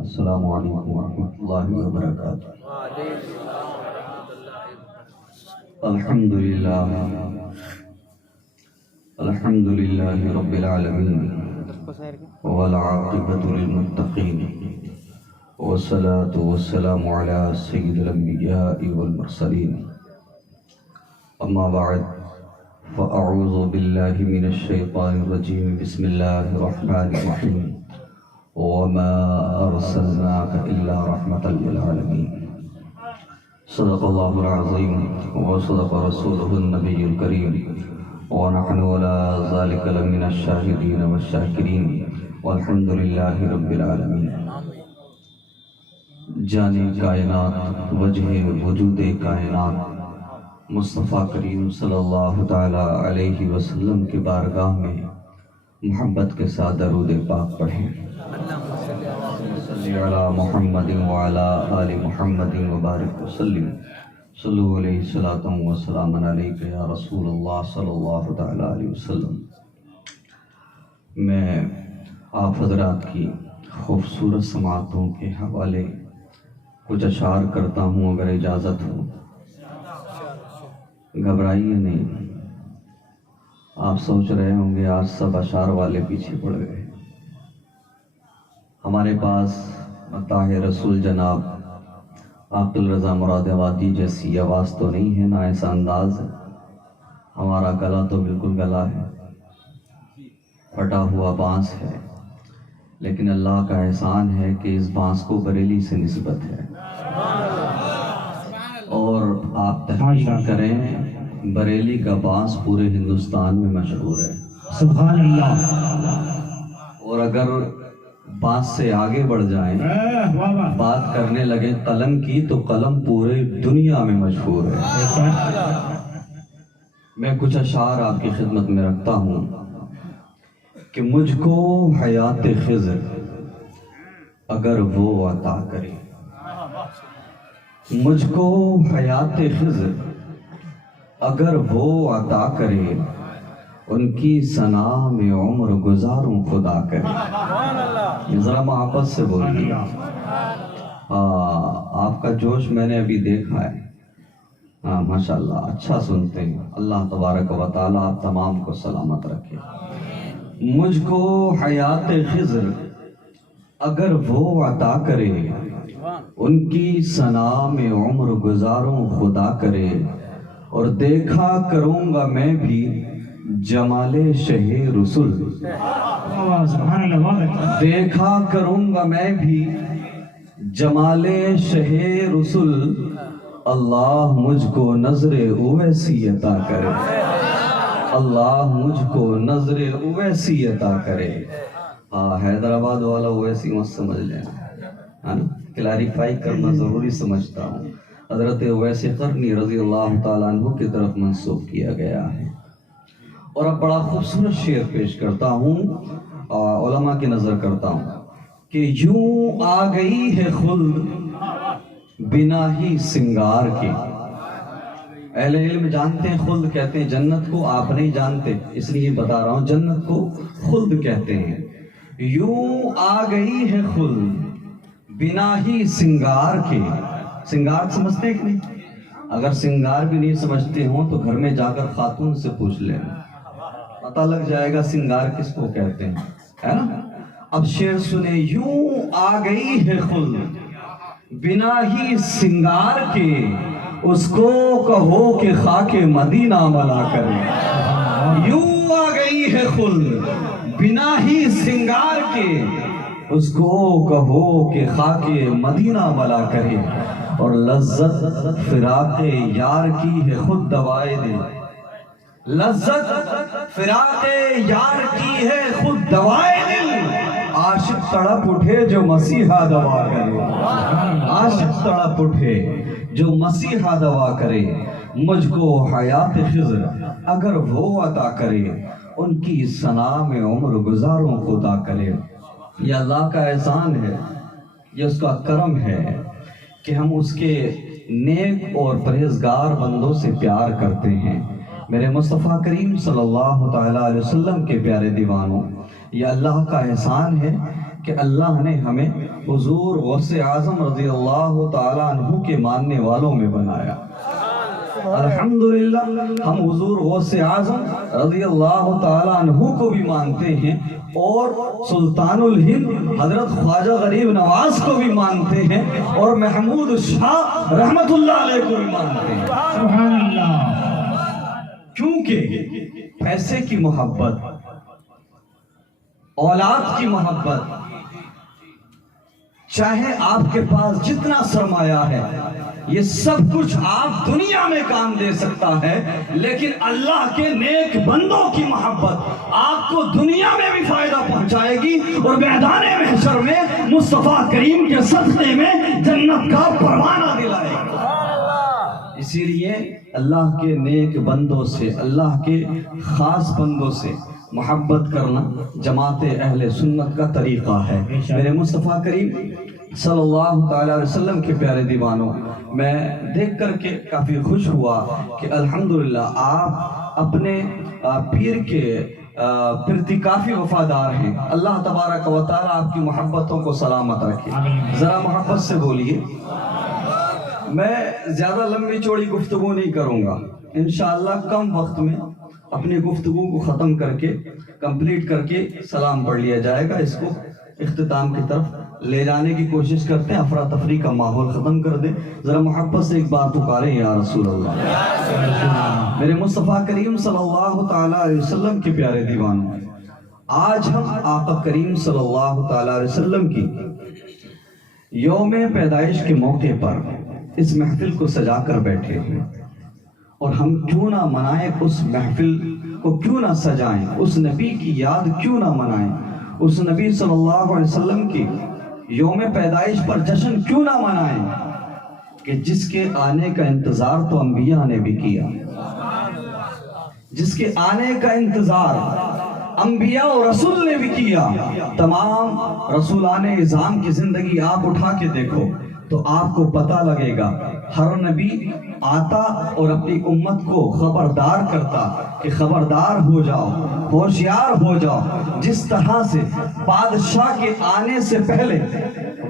السلام علیکم ورحمۃ اللہ وبرکاتہ۔ الحمد للہ رب العالمین والعاقبۃ للمتقین والصلاة والسلام علی سید الانبیاء والمرسلین، اما بعد فاعوذ باللہ من الشیطان الرجیم، بسم اللہ الرحمن الرحیم، وما ارسلناک الا رحمۃ للعالمین۔ صدق اللہ العظیم وصدق رسولہ النبی الکریم، ونحن على ذلك لمن الشاہدین والشاکرین، والحمد للہ رب العالمین۔ جان کائنات، وجہ وجود کائنات، مصطفیٰ کریم صلی اللہ تعالی علیہ وسلم کی بارگاہ میں محبت کے ساتھ درود پاک پڑھیں۔ صلی علی محمد وعلی آل محمد وبارک وسلم، صلو علیہ صلاۃ و سلام علیک یا رسول اللہ صلی اللہ تعالی علیہ وسلم۔ میں آپ حضرات کی خوبصورت سماعتوں کے حوالے کچھ اشعار کرتا ہوں، اگر اجازت ہو۔ گھبرائیے نہیں، آپ سوچ رہے ہوں گے آج سب اشعار والے پیچھے پڑ گئے۔ ہمارے پاس مداح رسول جناب عاقل رضا مراد آبادی جیسی آواز تو نہیں ہے، نہ ایسا انداز ہے۔ ہمارا گلا تو بالکل گلا ہے، پھٹا ہوا بانس ہے، لیکن اللہ کا احسان ہے کہ اس بانس کو بریلی سے نسبت ہے۔ اور آپ تحقیق کریں، بریلی کا بانس پورے ہندوستان میں مشہور ہے، سبحان اللہ۔ اور اگر بانس سے آگے بڑھ جائیں، بات کرنے لگیں قلم کی، تو قلم پورے دنیا میں مشہور ہے۔ میں کچھ اشعار آپ کی خدمت میں رکھتا ہوں کہ مجھ کو حیات خضر اگر وہ عطا کرے، مجھ کو حیات خضر اگر وہ عطا کرے، ان کی ثنا میں عمر گزاروں خدا کرے۔ ذرا محبت سے بولیے۔ آپ کا جوش میں نے ابھی دیکھا ہے، ماشاءاللہ اچھا سنتے ہیں۔ اللہ تبارک و تعالی آپ تمام کو سلامت رکھے۔ مجھ کو حیات خضر اگر وہ عطا کرے، ان کی ثنا میں عمر گزاروں خدا کرے، اور دیکھا کروں گا میں بھی جمال شہ رسول، دیکھا کروں گا میں بھی جمال شہ رسول، اللہ مجھ کو نظر اویسی عطا کرے، اللہ مجھ کو نظر اویسی عطا کرے۔ حیدرآباد والا اویسی مت سمجھ لیں، کلیریفائی کرنا ضروری سمجھتا ہوں۔ حضرت اویس قرنی رضی اللہ تعالیٰ عنہ کی طرف منسوب کیا گیا ہے۔ اور اب بڑا خوبصورت شعر پیش کرتا ہوں، علماء کی نظر کرتا ہوں کہ یوں آ گئی ہے خلد بنا ہی سنگار کے۔ اہل علم جانتے ہیں، خلد کہتے ہیں جنت کو، آپ نہیں جانتے اس لیے بتا رہا ہوں، جنت کو خلد کہتے ہیں۔ یوں آ گئی ہے خلد بنا ہی سنگار کے۔ سنگار سمجھتے ہیں کہ نہیں؟ اگر سنگار بھی نہیں سمجھتے ہوں تو گھر میں جا کر خاتون سے پوچھ لیں، پتہ لگ جائے گا سنگار کس کو کہتے ہیں، ہے نا؟ اب شعر سنے۔ یوں آ گئی ہے خلد بنا ہی سنگار کے، اس کو کہو کہ خاک مدینہ ملا کرے۔ یوں آ گئی ہے خلد بنا ہی سنگار کے، اس کو کہو کہ خاک مدینہ ملا کرے، اور لذت فراق یار کی ہے خود دوائے دل، لذت فراق یار کی ہے خود دوائے دل، عاشق تڑپ اٹھے جو مسیحا دوا کرے، عاشق تڑپ اٹھے جو مسیحا دوا کرے، مجھ کو حیات خضر اگر وہ عطا کرے، ان کی ثنا میں عمر گزاروں خدا کرے۔ یہ اللہ کا احسان ہے، یہ اس کا کرم ہے کہ ہم اس کے نیک اور پرہیزگار بندوں سے پیار کرتے ہیں۔ میرے مصطفیٰ کریم صلی اللہ تعالیٰ علیہ وسلم کے پیارے دیوانوں، یہ اللہ کا احسان ہے کہ کہ اللہ نے ہمیں حضور غوث اعظم رضی اللہ تعالیٰ عنہ کے ماننے والوں میں بنایا۔ الحمدللہ ہم حضور غوث اعظم رضی اللہ تعالیٰ عنہ کو بھی مانتے ہیں اور سلطان الہند حضرت خواجہ غریب نواز کو بھی مانتے ہیں اور محمود شاہ رحمت اللہ علیہ کو بھی مانتے ہیں۔ سبحان اللہ۔ کیونکہ پیسے کی محبت، اولاد کی محبت، چاہے آپ کے پاس جتنا سرمایہ ہے، یہ سب کچھ آپ دنیا میں کام دے سکتا ہے، لیکن اللہ کے نیک بندوں کی محبت آپ کو دنیا میں بھی فائدہ پہنچائے گی اور میدان محشر میں مصطفیٰ کریم کے صدقے میں جنت کا پروانہ دلائے گی۔ اسی لیے اللہ کے نیک بندوں سے، اللہ کے خاص بندوں سے محبت کرنا جماعت اہل سنت کا طریقہ ہے۔ میرے مصطفیٰ کریم صلی اللہ تعالیٰ علیہ وسلم کے پیارے دیوانوں، میں دیکھ کر کے کافی خوش ہوا کہ الحمدللہ آپ اپنے پیر کے پرتی کافی وفادار ہیں۔ اللہ تبارک و تعالیٰ آپ کی محبتوں کو سلامت رکھے۔ ذرا محبت سے بولیے۔ میں زیادہ لمبی چوڑی گفتگو نہیں کروں گا، انشاءاللہ کم وقت میں اپنی گفتگو کو ختم کر کے کمپلیٹ کر کے سلام پڑھ لیا جائے گا۔ اس کو اختتام کی طرف لے جانے کی کوشش کرتے ہیں، افراتفری کا ماحول ختم کر دیں۔ ذرا محبت سے ایک بار پکاریں، یا رسول اللہ۔ میرے مصطفیٰ کریم صلی اللہ تعالیٰ علیہ وسلم کے پیارے دیوانوں، آج ہم آقا کریم صلی اللہ تعالیٰ علیہ وسلم کی یوم پیدائش کے موقع پر اس محفل کو سجا کر بیٹھے ہیں، اور ہم کیوں نہ منائیں اس محفل کو، کیوں نہ سجائیں، اس نبی کی یاد کیوں نہ منائیں، اس نبی صلی اللہ علیہ وسلم کی یوم پیدائش پر جشن کیوں نہ منائیں کہ جس کے آنے کا انتظار تو انبیاء نے بھی کیا، جس کے آنے کا انتظار انبیاء و رسول نے بھی کیا۔ تمام رسولان اعظام کی زندگی آپ اٹھا کے دیکھو تو آپ کو پتہ لگے گا، ہر نبی آتا اور اپنی امت کو خبردار کرتا کہ خبردار ہو جاؤ، ہوشیار ہو جاؤ۔ جس طرح سے بادشاہ کے آنے سے پہلے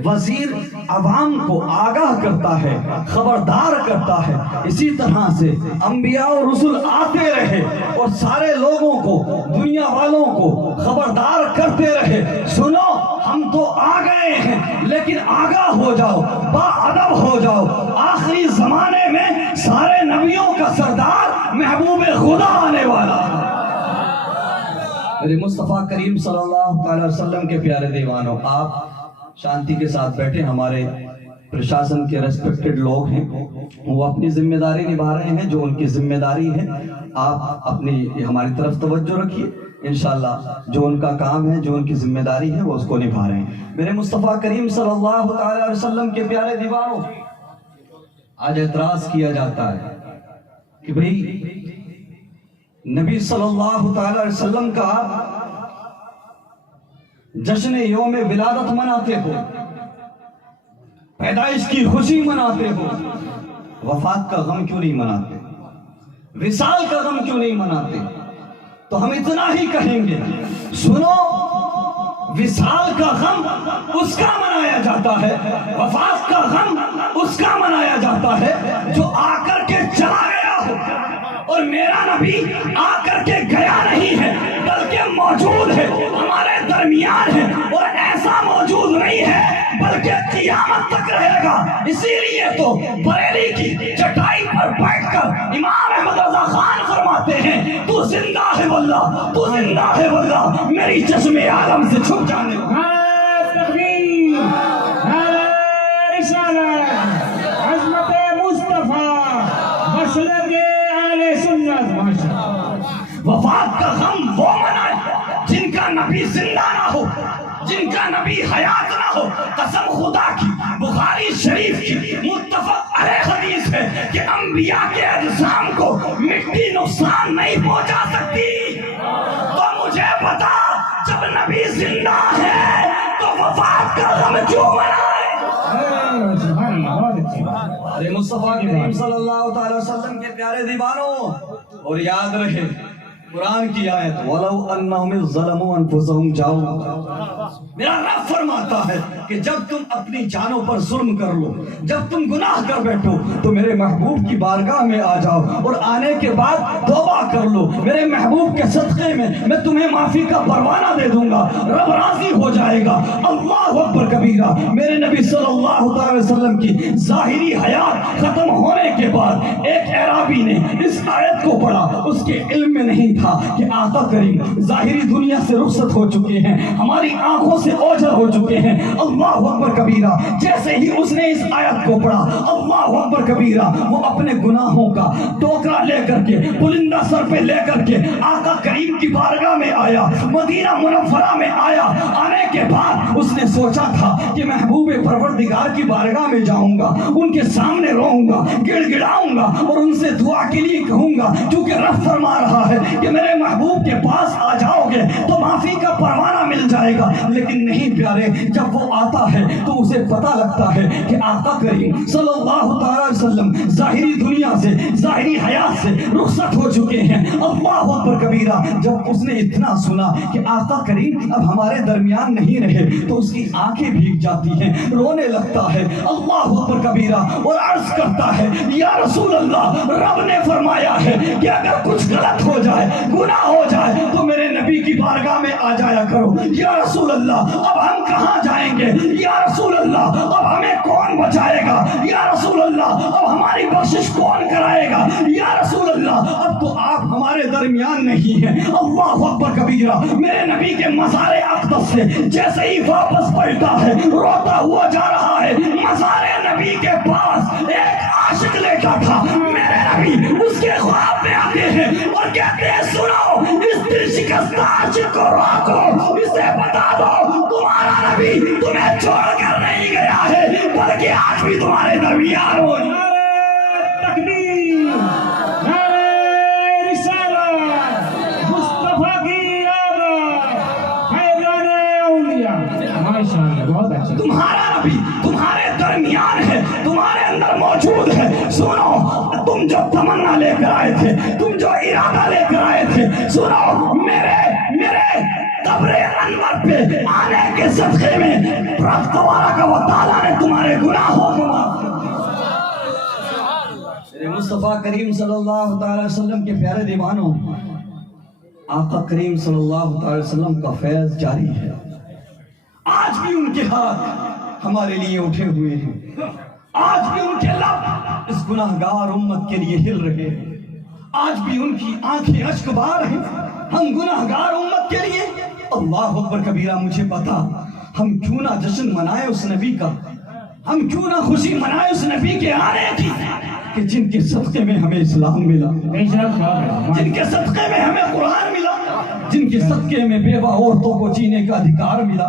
وزیر عوام کو آگاہ کرتا ہے، خبردار کرتا ہے، اسی طرح سے انبیاء و رسول آتے رہے اور سارے لوگوں کو، دنیا والوں کو خبردار کرتے رہے، سنو ہم تو آ گئے ہیں لیکن آگاہ ہو جاؤ، باادب ہو جاؤ۔ آخری زمانے میں سارے نبیوں کا سردار محبوب خدا آنے والا ہے۔ میرے مصطفیٰ کریم صلی اللہ تعالی وسلم کے پیارے دیوانوں، آپ شانتی کے ساتھ بیٹھے، ہمارے پرشاسن کے ریسپیکٹڈ لوگ ہیں، وہ اپنی ذمہ داری نبھا رہے ہیں، جو ان کی ذمہ داری ہے۔ آپ اپنی ہماری طرف توجہ رکھیے، انشاءاللہ جو ان کا کام ہے، جو ان کی ذمہ داری ہے، وہ اس کو نبھا رہے ہیں۔ میرے مصطفیٰ کریم صلی اللہ تعالی علیہ وسلم کے پیارے دیوانوں، آج اعتراض کیا جاتا ہے کہ بھئی نبی صلی اللہ تعالی علیہ وسلم کا جشن یوم ولادت مناتے ہو، پیدائش کی خوشی مناتے ہو، وفات کا غم کیوں نہیں مناتے، وصال کا غم کیوں نہیں مناتے؟ تو ہم اتنا ہی کہیں گے، سنو، وصال کا غم اس کا منایا جاتا ہے، وفات کا غم اس کا منایا جاتا ہے جو آ کر کے چلا گیا ہو، اور میرا نبی آ کر کے گیا نہیں ہے بلکہ موجود ہے، ہمارے درمیان ہے، اور ایسا موجود نہیں ہے بلکہ قیامت تک رہے گا۔ اسی لیے تو بریلی کی چٹائی پر بیٹھ کر امام احمد رضا خان فرماتے ہیں، تو زندہ ہے واللہ، تو زندہ ہے واللہ، میری چشم عالم سے چھپ جانے والا۔ تکبیر، نعرہ رسالت، عظمت مصطفیٰ، مسلک اہل سنت۔ وفات کا غم وہ منائے جن کا نبی زندہ نہ ہو، جن کا نبی حیات نہ ہو۔ قسم خدا کی، بخاری شریف کی متفق علیہ حدیث ہے کہ انبیاء کے اجسام کو مٹی نقصان نہیں پہنچا سکتی۔ تو مجھے بتا، جب نبی زندہ ہے تو وفات کا غم کیوں منائے؟ مصطفیٰ کریم صلی اللہ تعالی وسلم کے پیارے دیوانوں، اور یاد رہے قرآن کی آیت وَلَوْ أَنَّهُمْ ظَلَمُوا أَنفُسَهُمْ جاؤ. میرا رب فرماتا ہے کہ جب تم اپنی جانوں پر ظلم کر لو، جب تم گناہ کر بیٹھو تو میرے محبوب کی بارگاہ میں آ جاؤ اور آنے کے بعد توبہ کر لو. میرے محبوب کے صدقے میں تمہیں معافی کا پروانہ دے دوں گا. رب راضی ہو جائے گا. اللہ اکبر کبیرہ. میرے نبی صلی اللہ علیہ وسلم کی ظاہری حیات ختم ہونے کے بعد ایک اعرابی نے اس آیت کو پڑھا. اس کے علم میں نہیں تھا کہ آقا کریم ظاہری دنیا سے رخصت ہو چکے ہیں، ہماری آنکھوں سے اوجھل ہو چکے ہیں. اللہ اکبر کبیرہ. جیسے ہی اس نے اس آیت کو پڑھا، اللہ اکبر کبیرہ، وہ اپنے گناہوں کا ٹوکرا لے کر کے بلندہ سر پہ لے کر کے آقا کریم کی بارگاہ میں آیا، مدینہ منورہ میں آیا. آنے کے بعد اس نے سوچا تھا کہ محبوب پروردگار کی بارگاہ میں جاؤں گا، ان کے سامنے روؤں گا، گڑ گڑاؤں گا اور ان سے دعا کے لیے کہوں گا، کیونکہ رب فرما رہا ہے کہ میرے محبوب کے پاس آ جاؤ گے تو معافی کا پروانہ مل جائے گا. لیکن نہیں پیارے، جب وہ آتا ہے تو اسے پتہ لگتا ہے کہ آقا کریم صلی اللہ تعالی وسلم ظاہری دنیا سے، ظاہری حیات سے رخصت ہو چکے ہیں. اللہ اکبر کبیرہ. جب اس نے اتنا سنا کہ آقا کریم اب ہمارے درمیان نہیں رہے تو اس کی آنکھیں بھیگ جاتی ہیں، رونے لگتا ہے. اللہ اکبر کبیرہ. اور عرض کرتا ہے یا رسول اللہ، رب نے فرمایا ہے کہ اگر کچھ غلط ہو جائے، گناہ ہو جائے تو میرے نبی کی بارگاہ میں آ جایا کرو. یا رسول اللہ، اب ہم کہاں جائیں گے؟ یا رسول اللہ، اب ہمیں کون بچائے گا؟ یا رسول اللہ، اب ہماری بخشش کون کرائے گا؟ یا رسول اللہ، اب تو آپ ہمارے درمیان نہیں ہیں. اللہ اکبر کبیرہ. میرے نبی کے مزار اقدس سے جیسے ہی واپس پلٹا ہے، روتا ہوا جا رہا ہے. مزار نبی کے پاس ایک عاشق لیٹا تھا. میرے نبی اس کے خواب میں آتے ہیں اور کہتے ہیں سنو، اس دل شکستہ عاشق کو روکو، اسے بتا دو تمہارا نبی تمہیں چھوڑ کر نہیں گیا ہے بلکہ آج بھی تمہارے درمیان ہو. تکبیر، نعرہ رسالت، مصطفیٰ کی آمد، فیضان اولیاء. ماشاءاللہ، بہت اچھا. تمہارا نبی تمہارے درمیان ہے، تمہارے اندر موجود ہے. سنو، تم جو تمنا لے کر آئے تھے، تم جو ارادہ لے کر آئے تھے، سنو، میرے قبر انور پہ آنے کے صدقے میں رب تبارک و تعالیٰ نے تمہارے گناہوں کو معاف کر دیا. مصطفیٰ کریم صلی اللہ تعالی وسلم کے پیارے دیوانوں، آقا کریم صلی اللہ تعالی وسلم کا فیض جاری ہے. آج بھی ان کے ہاتھ ہمارے لیے اٹھے ہوئے ہیں، آج بھی ان کے لب اس گناہگار امت کے لیے ہل رہے ہیں، آج بھی ان کی آنکھیں اشک بار ہیں ہم گناہگار امت کے لیے. اللہ اکبر کبیرہ. مجھے پتا ہم کیوں نہ جشن منائے اس نبی کا، ہم کیوں نہ خوشی منائے اس نبی کے آنے کی کہ جن کے صدقے میں ہمیں اسلام ملا، جن کے صدقے میں ہمیں قرآن ملا، جن کے صدقے میں بیوہ عورتوں کو جینے کا ادھیکار ملا،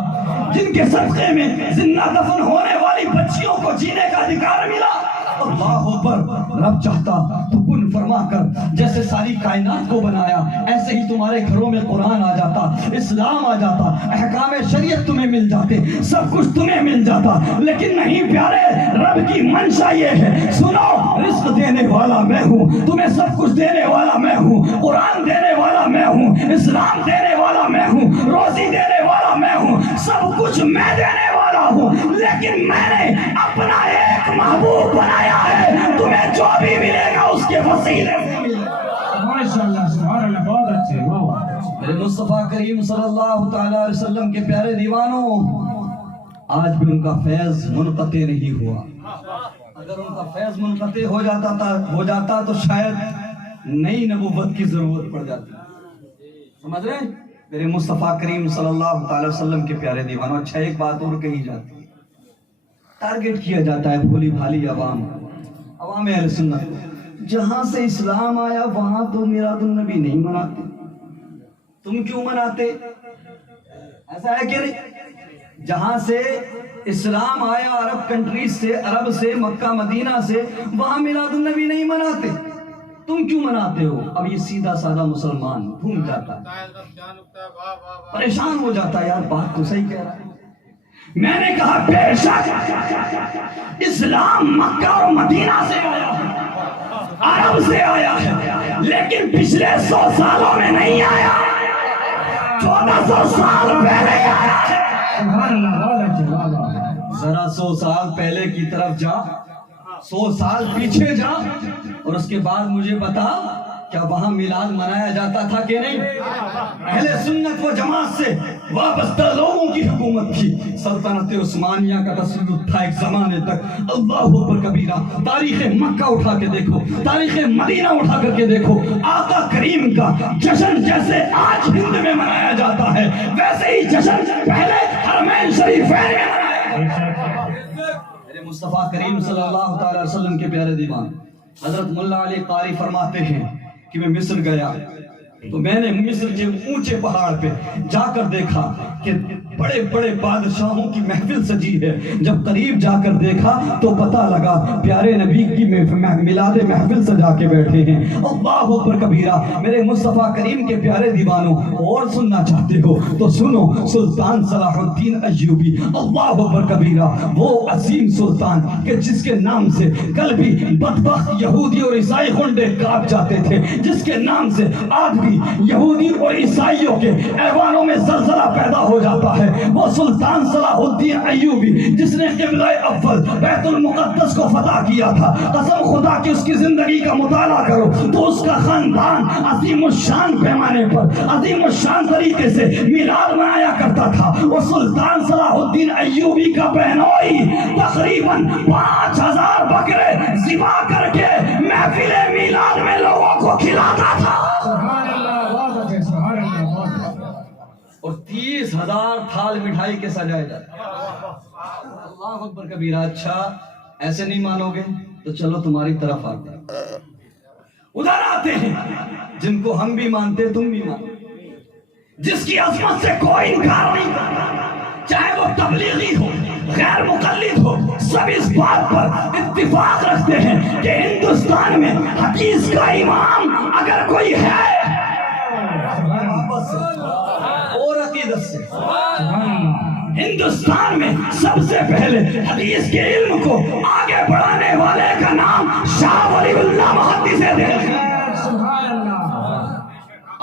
جن کے صدقے میں زندہ دفن ہونے والی بچیوں کو جینے کا ادھیکار ملا. اللہ اکبر. رب چاہتا تو کن فرما کر جیسے ساری کائنات کو بنایا، ایسے ہی تمہارے گھروں میں قرآن آ جاتا، اسلام آ جاتا، احکام شریعت تمہیں مل جاتے، سب کچھ تمہیں مل جاتا. لیکن نہیں پیارے، رب کی منشا یہ ہے، سنو، رزق دینے والا میں ہوں، تمہیں سب کچھ دینے والا میں ہوں، قرآن دینے والا میں ہوں، اسلام دینے والا میں ہوں، روزی دینے والا میں ہوں، سب کچھ میں دینے والا ہوں. لیکن میں نے اپنا ایک محبوب بنایا ہے، تمہیں جو بھی ملے گا اس کے وسیلے سے ملے گا. ماشاءاللہ، سبحان اللہ، بہت اچھے. میرے مصطفیٰ کریم صلی اللہ تعالی علیہ وسلم کے پیارے دیوانوں، آج بھی ان کا فیض منقطع نہیں ہوا. اگر ان کا فیض منقطع ہو جاتا تو شاید نئی نبوت کی ضرورت پڑ جاتی. سمجھ رہے ہیں میرے مصطفیٰ کریم صلی اللہ تعالی وسلم کے پیارے دیوانوں. اچھا، ایک بات اور کہی جاتی ہے، ٹارگٹ کیا جاتا ہے بھولی بھالی عوام اہل سنت. جہاں سے اسلام آیا وہاں تو میلاد النبی نہیں مناتے، تم کیوں مناتے؟ ایسا ہے کہ نہیں؟ جہاں سے اسلام آیا عرب کنٹریز سے، عرب سے، مکہ مدینہ سے، وہاں میلاد النبی نہیں مناتے، تم کیوں مناتے ہو؟ اب یہ سیدھا سادہ مسلمان گھوم جاتا ہے، پریشان ہو جاتا ہے، یار بات تو صحیح کہہ رہا ہے. میں نے کہا بے شک اسلام مکہ اور مدینہ سے آیا ہے، عرب سے آیا ہے، لیکن پچھلے 100 سالوں میں نہیں آیا، 1400 سال پہلے آیا ہے۔ سبحان اللہ، بہت اچھے، واہ واہ۔ ذرا 100 سال پہلے کی طرف جا، 100 سال پیچھے جا، اور اس کے بعد مجھے بتا کیا وہاں میلاد منایا جاتا تھا کہ نہیں؟ اہل سنت و جماعت سے وابستہ لوگوں کی حکومت تھی، سلطنت عثمانیہ کا تسلط تھا ایک زمانے تک۔ اللہ اکبر کبیرہ، تاریخ مکہ اٹھا کے دیکھو، تاریخ مدینہ اٹھا کر کے دیکھو، آقا کریم کا جشن جیسے آج ہند میں منایا جاتا ہے ویسے ہی جشن پہلے حرمین شریفین میں منایا جاتا ہے۔ میرے مصطفیٰ کریم صلی اللہ تعالی وسلم کے پیارے دیوان حضرت ملا علی قاری فرماتے ہیں کہ میں مصر گیا تو میں نے مصر کے اونچے پہاڑ پہ جا کر دیکھا کہ بڑے بڑے بادشاہوں کی محفل سجی ہے۔ جب قریب جا کر دیکھا تو پتہ لگا پیارے نبی کی میلاد محفل سجا کے بیٹھے ہیں۔ اللہ اکبر کبیرہ، میرے مصطفیٰ کریم کے پیارے دیوانوں، اور سننا چاہتے ہو تو سنو، سلطان صلاح الدین ایوبی، اللہ اکبر کبیرہ، وہ عظیم سلطان کہ جس کے نام سے کل بھی بدبخت یہودی اور عیسائی خنڈے کاپ جاتے تھے، جس کے نام سے آج بھی یہودی اور عیسائیوں کے ایوانوں میں زلزلہ پیدا ہو جاتا ہے، وہ سلطان صلاح الدین ایوبی جس نے قبلہ اول بیت المقدس کو فتح کیا تھا۔ قسم خدا کہ اس کی زندگی کا مطالعہ کرو تو اس کا خاندان عظیم الشان پیمانے پر عظیم الشان طریقے سے میلاد منایا کرتا تھا۔ وہ سلطان صلاح الدین ایوبی کا بہنوئی تقریباً 5000 بکرے ذبح کر کے محفل میلاد میں لوگوں کو کھلاتا تھا، سبحان اللہ، بہت اچھے، سبحان اللہ، بہت اچھے۔ اور 30,000 تھال مٹھائی کے سجائے جاتے۔ اللہ اکبر کبیرہ۔ اچھا ایسے نہیں مانو گے تو چلو تمہاری طرف آتے ہیں، ادھر آتے ہیں جن کو ہم بھی مانتے تم بھی مانتے، جس کی عظمت سے کوئی انکار نہیں کرتا، چاہے وہ تبلیغی ہو غیر مقلد ہو، سب اس بات پر اتفاق رکھتے ہیں کہ ہندوستان میں حدیث کا امام اگر کوئی ہے اور عقیدت سے، ہندوستان میں سب سے پہلے حدیث کے علم کو آگے بڑھانے والے کا نام شاہ ولی اللہ محدث دہلوی۔ سبحان اللہ۔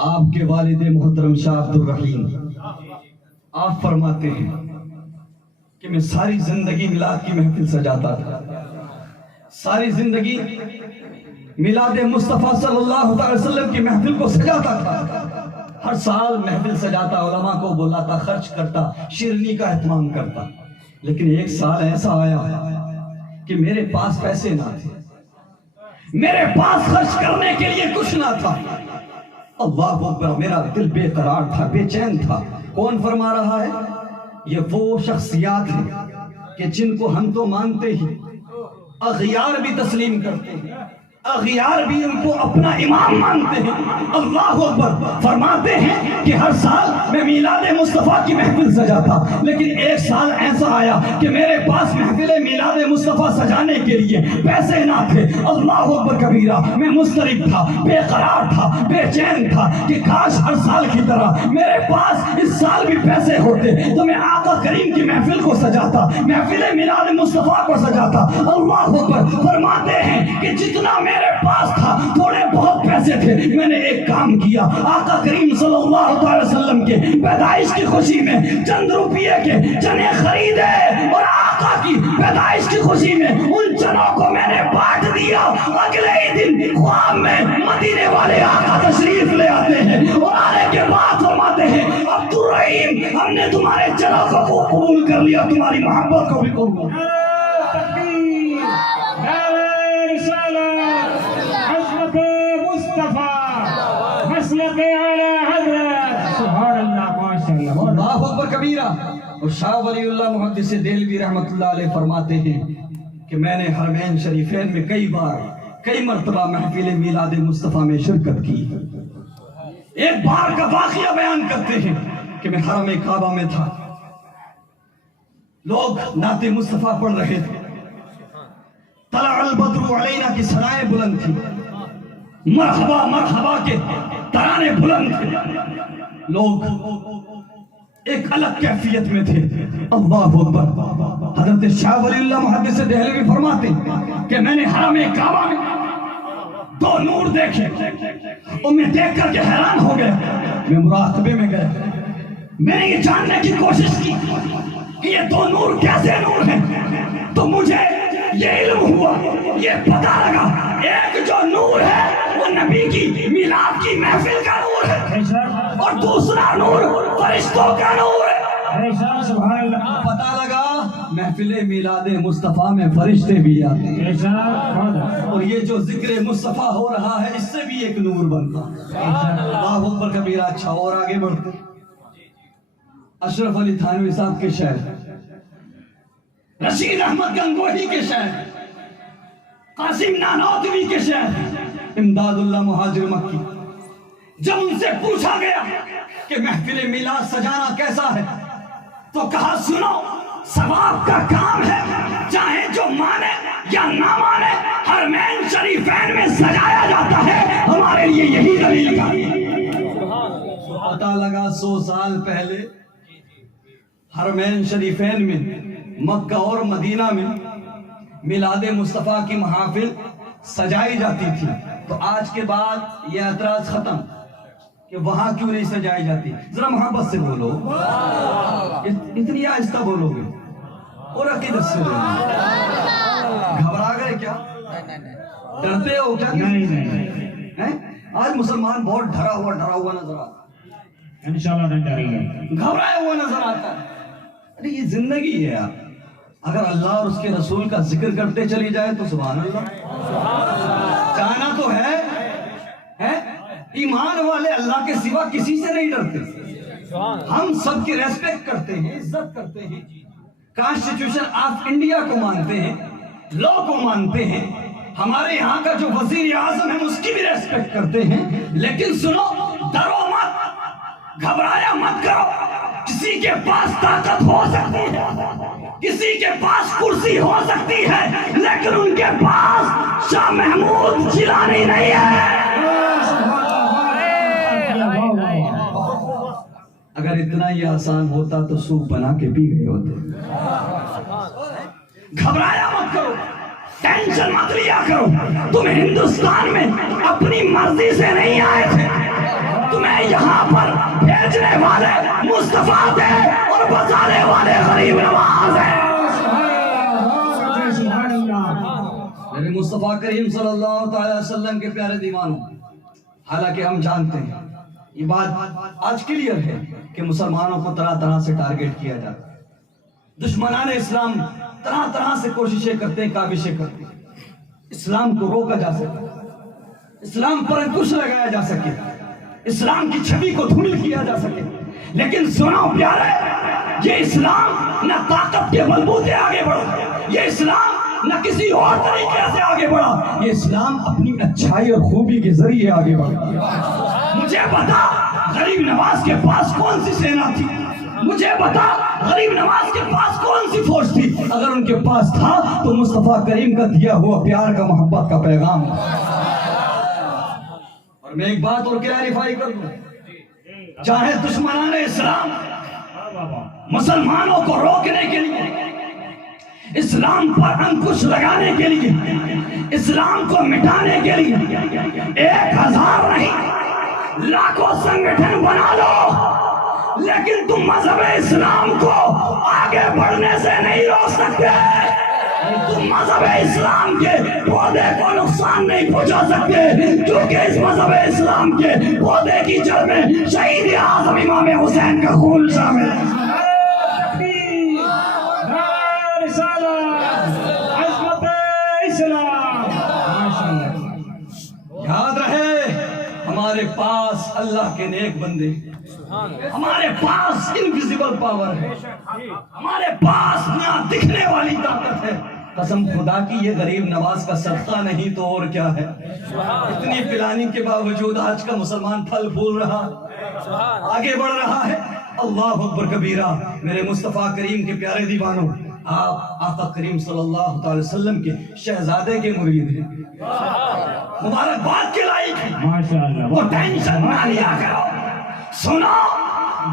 آپ کے والد محترم شاہ عبد الرحیم آپ فرماتے ہیں کہ میں ساری زندگی میلاد کی محفل سجاتا تھا، ساری زندگی میلاد مصطفیٰ صلی اللہ علیہ وسلم کی محفل کو سجاتا تھا، ہر سال محفل سجاتا، علماء کو بلاتا، خرچ کرتا، شیرنی کا اہتمام کرتا۔ لیکن ایک سال ایسا آیا کہ میرے پاس پیسے نہ تھے، میرے پاس خرچ کرنے کے لیے کچھ نہ تھا۔ اللہ اکبر، میرا دل بے قرار تھا، بے چین تھا۔ کون فرما رہا ہے؟ یہ وہ شخصیات ہیں کہ جن کو ہم تو مانتے ہی، اغیار بھی تسلیم کرتے ہیں، اغیار بھی ان کو اپنا امام مانتے ہیں۔ اللہ اکبر، فرماتے ہیں کہ ہر سال میں میلاد مصطفیٰ کی محفل سجاتا، لیکن ایک سال ایسا آیا کہ میرے پاس محفل میلاد مصطفیٰ سجانے کے لیے پیسے نہ تھے۔ اللہ اکبر کبیرہ، میں مضطرب تھا، بے قرار تھا، بے چین تھا کہ کاش ہر سال کی طرح میرے پاس اس سال بھی پیسے ہوتے تو میں آقا کریم کی محفل کو سجاتا، محفل میلاد مصطفیٰ کو سجاتا۔ اللہ اکبر، فرماتے ہیں کہ جتنا میرے پاس تھا، تھوڑے بہت پیسے تھے، میں نے ایک کام کیا، آقا کریم صلی اللہ علیہ وسلم کے پیدائش کی خوشی میں چند روپیے کے چنے خریدے اور آقا کی پیدائش کی خوشی میں ان چنوں کو میں نے بانٹ دیا۔ اگلے ہی دن خواب میں مدینے والے آقا تشریف لے آتے ہیں اور آنے کے بعد فرماتے ہیں عبد الرحیم، ہم نے تمہارے چنوں کو قبول کر لیا، تمہاری محبت کو بھی قبول کر لیا۔ اللہ اکبر کبیرہ۔ اور شاہ ولی اللہ محدث دہلوی رحمۃ اللہ علیہ فرماتے ہیں کہ میں نے حرمین شریفین میں کئی مرتبہ محفل میلاد مصطفیٰ میں شرکت کی۔ ایک بار کا واقعہ بیان کرتے ہیں کہ میں حرم کعبہ میں تھا، لوگ نعت مصطفیٰ پڑھ رہے تھے، طلع البدر علینا کی صدائیں بلند تھی، مرحبا مرحبا کے ترانے بلند تھے، لوگ ایک الگ کیفیت میں تھے۔ اللہ اکبر، حضرت شاہ ولی اللہ محدث دہلوی فرماتے کہ میں نے حرم کعبہ میں دو نور دیکھے اور میں دیکھ کر کے حیران ہو گیا. میں مراقبے میں گیا, میں نے یہ جاننے کی کوشش کی کہ یہ دو نور کیسے نور ہیں. تو مجھے یہ علم ہوا, یہ پتا لگا ایک جو نور ہے وہ نبی کی میلاد کی محفل کا نور ہے, اور دوسرا نور فرشتوں کا نور ہے. سبحان اللہ. پتا لگا محفل میلاد مصطفیٰ میں فرشتے بھی آتے ہیں, اور یہ جو ذکر مصطفیٰ ہو رہا ہے اس سے بھی ایک نور بنتا. اللہ اکبر کبیرہ. اچھا اور آگے بڑھتے, اشرف علی تھانوی صاحب کے شعر, رشید احمد گنگوہی کے شعر, قاسم نانوتوی کے شعر, امداد اللہ مہاجر مکی. جب ان سے پوچھا گیا کہ محفل میلاد سجانا کیسا ہے تو کہا سنو, ثواب کا کام ہے, چاہے جو مانے یا نہ مانے حرمین شریفین میں سجایا جاتا ہے. ہمارے لیے یہی دلیل کا. پتا لگا 100 سال پہلے حرمین شریفین میں مکہ اور مدینہ میں میلاد مصطفیٰ کی محافل سجائی جاتی تھی. تو آج کے بعد یہ اعتراض ختم کہ وہاں کیوں نہیں سجائی جاتی. ذرا محبت سے بولو, اتنی آہستہ بولو گے اور عقیدت سے بولو. گھبرا گئے کیا؟ ڈرتے ہو کیا؟ نہیں. آج مسلمان بہت ڈرا ہوا نظر آتا ہے, انشاءاللہ نہیں ڈریں. گھبرایا ہوا نظر آتا ہے. ارے یہ زندگی ہے یار, اگر اللہ اور اس کے رسول کا ذکر کرتے چلی جائے تو سبحان اللہ. جانا تو ہے, ایمان والے اللہ کے سوا کسی سے نہیں ڈرتے. ہم سب کی ریسپیکٹ کرتے ہیں, عزت کرتے ہیں, کانسٹیٹیوشن آف انڈیا کو مانتے ہیں, لا کو مانتے ہیں. ہمارے یہاں کا جو وزیر اعظم ہے اس کی بھی ریسپیکٹ کرتے ہیں. لیکن سنو, ڈرو مت, گھبرایا مت کرو. کسی کے پاس طاقت ہو سکتی ہے, کسی کے پاس کرسی ہو سکتی ہے, لیکن ان کے پاس شاہ محمود جیلانی نہیں ہے. اگر اتنا ہی آسان ہوتا تو سوپ بنا کے پی گئے ہوتے. گھبرایا مت کرو, ٹینشن مت لیا کرو. تم ہندوستان میں اپنی مرضی سے نہیں آئے تھے, تمہیں یہاں پر بھیجنے والے مصطفیٰ تھے اور بچانے والے غریب نواز ہیں. میرے مصطفیٰ کریم صلی اللہ تعالی وسلم کے پیارے دیوانوں, حالانکہ ہم جانتے ہیں یہ بات آج کلیئر ہے کہ مسلمانوں کو طرح طرح سے ٹارگٹ کیا جاتا ہے. دشمنان اسلام طرح طرح سے کوششیں کرتے ہیں, کاوشیں کرتے ہیں. اسلام کو روکا جا سکے, اسلام پر انکش لگایا جا سکے, اسلام کی چھوی کو دھندل کیا جا سکے. لیکن سنو پیارے, یہ اسلام نہ طاقت کے بلبوتے آگے بڑھا, یہ اسلام نہ کسی اور طریقے سے آگے بڑھا, یہ اسلام اپنی اچھائی اور خوبی کے ذریعے آگے بڑھا. مجھے بتا غریب نواز کے پاس کون سی سینا تھی, مجھے بتا غریب نواز کے پاس کون سی فوج تھی. اگر ان کے پاس تھا تو مصطفیٰ کریم کا دیا ہوا پیار کا, محبت کا پیغام. اور میں ایک بات اور کلیریفائی کر دوں, چاہے دشمنان اسلام مسلمانوں کو روکنے کے لیے, اسلام پر انکش لگانے کے لیے, اسلام کو مٹانے کے لیے 1000 نہیں لاکھوں سنگٹھن بنا لو, لیکن تم مذہب اسلام کو آگے بڑھنے سے نہیں روک سکتے. تم مذہب اسلام کے پودے کو نقصان نہیں پہنچا سکتے, کیونکہ اس مذہب اسلام کے پودے کی جڑ میں شہید اعظم امام حسین کا خون شامل ہے. یاد رہے ہمارے پاس اللہ کے نیک بندے, ہمارے پاس انویزیبل پاور ہے, ہمارے پاس نہ دکھنے والی طاقت ہے. قسم خدا کی یہ غریب نواز کا صدقہ نہیں تو اور کیا ہے. اتنی پلاننگ کے باوجود آج کا مسلمان پھل پھول رہا, آگے بڑھ رہا ہے. اللہ اکبر کبیرہ. میرے مصطفیٰ کریم کے پیارے دیوانوں, آپ آقا کریم صلی اللہ تعالی وسلم کے شہزادے کے مرید ہیں, مبارکباد کے لائق ہیں. ماشاءاللہ. وہ ٹینشن نہ لیا کرو. سنو,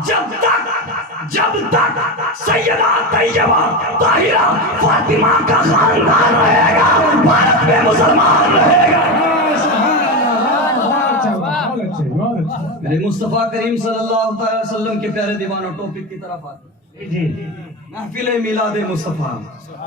جب تک سیدہ طیبہ طاہرہ فاطمہ کا خاندان رہے گا, بھارت میں مسلمان رہے گا. اچھے بہت اچھے میرے مصطفیٰ کریم صلی اللہ تعالی وسلم کے پیارے دیوانوں ٹاپک کی طرف آتے جی محفل میلاد مصطفیٰ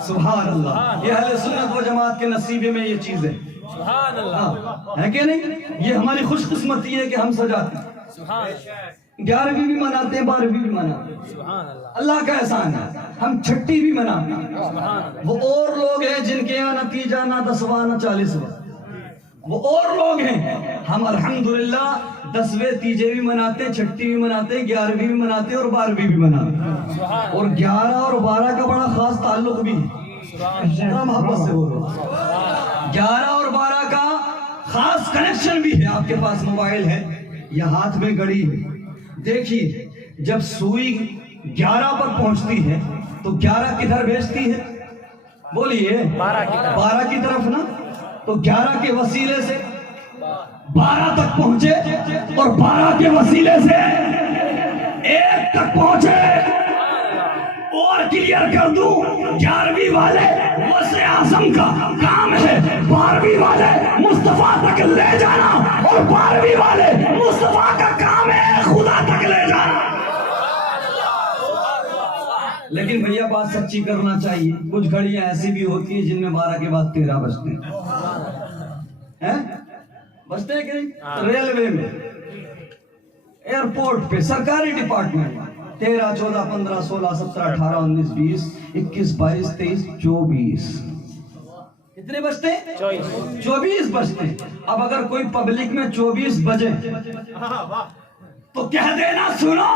سبحان اللہ یہ اہل سنت و جماعت کے نصیبے میں یہ چیز ہے سبحان اللہ ہے کہ نہیں یہ ہماری خوش قسمتی ہے کہ ہم سجاتے ہیں سبحان اللہ 11ویں بھی مناتے ہیں 12ویں بھی مناتے ہیں سبحان اللہ اللہ کا احسان ہے ہم چھٹی بھی مناتے ہیں سبحان اللہ وہ اور لوگ ہیں جن کے یہاں نتیجہ نہ 10واں نہ 40واں وہ اور لوگ ہیں ہم الحمدللہ 10ویں تیجے بھی مناتے ہیں چھٹی بھی مناتے ہیں 11ویں بھی مناتے ہیں اور 12ویں بھی مناتے ہیں اور 11 اور 12 کا بڑا خاص تعلق بھی ہے بڑا محبت سے بولو 11 اور 12 کا خاص کنیکشن بھی ہے آپ کے پاس موبائل ہے یا ہاتھ میں گھڑی ہے دیکھیے جب سوئی 11 پر پہنچتی ہے تو 11 کدھر بھیجتی ہے بولیے 12 کی طرف نا تو 11 کے وسیلے سے 12 تک پہنچے اور 12 کے وسیلے سے 1 تک پہنچے اور کلیئر کر دوں 11ویں والے وسع اعظم کا کام ہے 12ویں والے مصطفیٰ تک لے جانا اور 12ویں والے مصطفیٰ کا کام ہے خدا تک لے جانا لیکن بھیا بات سچی کرنا چاہیے کچھ گھڑیاں ایسی بھی ہوتی ہیں جن میں 12 کے بعد 13 بجتے ہیں بجتے ہیں کہ نہیں ریلوے میں ایئرپورٹ پہ سرکاری ڈپارٹمنٹ 13 14 15 16 17 18 19 20 21 22 23 24 کتنے بجتے ہیں 24 بجتے ہیں اب اگر کوئی پبلک میں 24 بجے تو کہہ دینا سنو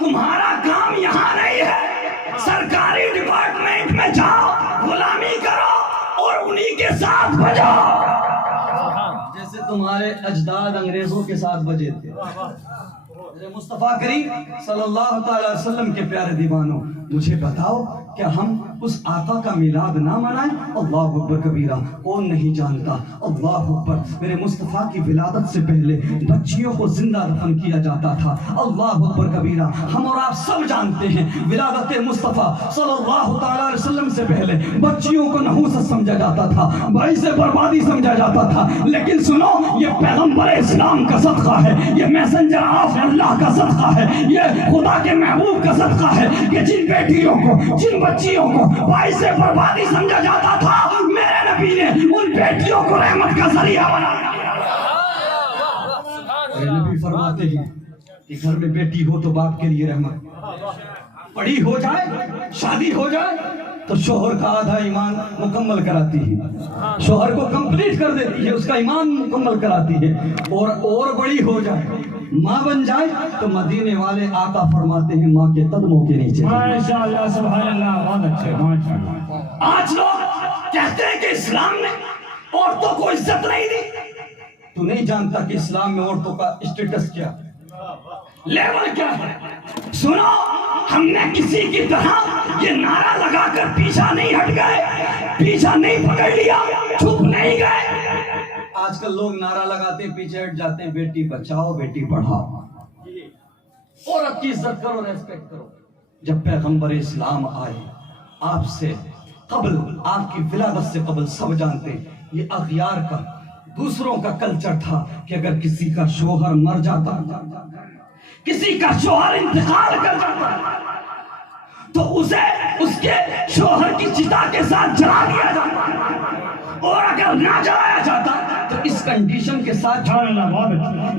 تمہارا کام یہاں نہیں ہے سرکاری ڈپارٹمنٹ میں جاؤ غلامی کرو اور انہی کے ساتھ بجاؤ جیسے تمہارے اجداد انگریزوں کے ساتھ بجے تھے مصطفیٰ کریم صلی اللہ تعالی وسلم کے پیارے دیوانوں مجھے بتاؤ کیا ہم اس آقا کا میلاد نہ منائیں اللہ اکبر کبیرہ کون نہیں جانتا اللہ اکبر میرے مصطفیٰ کی ولادت سے پہلے بچیوں کو زندہ دفن کیا جاتا تھا اللہ اکبر کبیرہ ہم اور آپ سب جانتے ہیں ولادت مصطفیٰ صلی اللہ تعالی علیہ وسلم سے پہلے بچیوں کو نحوست سمجھا جاتا تھا باعث بربادی سمجھا جاتا تھا لیکن سنو یہ پیغمبر اسلام کا صدقہ ہے یہ میسنجر آف اللہ کا صدقہ ہے یہ خدا کے محبوب کا صدقہ ہے کہ جن بیٹیوں کو جن بچیوں کو باعث بربادی سمجھا جاتا تھا میرے نبی نے ان بیٹیوں کو رحمت کا ذریعہ بنا دیا میرے نبی فرماتے ہیں کہ گھر میں بیٹی ہو تو باپ کے لیے رحمت پڑھی ہو جائے شادی ہو جائے تو شوہر کا آدھا ایمان مکمل کراتی ہے شوہر کو کمپلیٹ کر دیتی ہے اس کا ایمان مکمل کراتی ہے اور بڑی ہو جائے ماں بن جائے تو مدینے والے آقا فرماتے ہیں ماں کے قدموں کے نیچے ماشاءاللہ سبحان اللہ بہت اچھے ماشاءاللہ آج لوگ کہتے ہیں کہ اسلام نے عورتوں کو عزت نہیں دی تو نہیں جانتا کہ اسلام میں عورتوں کا اسٹیٹس کیا لیول کیا ہے سنو ہم نے کسی کی طرح یہ نعرہ لگا کر پیچھا نہیں ہٹ گئے پیچھا نہیں پکڑ لیا چھپ نہیں گئے آج کل لوگ نعرہ لگاتے ہیں پیچھے ہٹ جاتے ہیں بیٹی بچاؤ بیٹی پڑھاؤ عورت کی عزت کرو ریسپیکٹ کرو جب پیغمبر اسلام آئے آپ سے قبل آپ کی ولادت سے قبل سب جانتے یہ اغیار کا دوسروں کا کلچر تھا کہ اگر کسی کا شوہر مر جاتا کسی کا شوہر انتقال کر جاتا تو اسے اس کے شوہر کی چتا کے ساتھ جلا دیا جاتا اور اگر نہ جلایا جاتا تو اس کنڈیشن کے ساتھ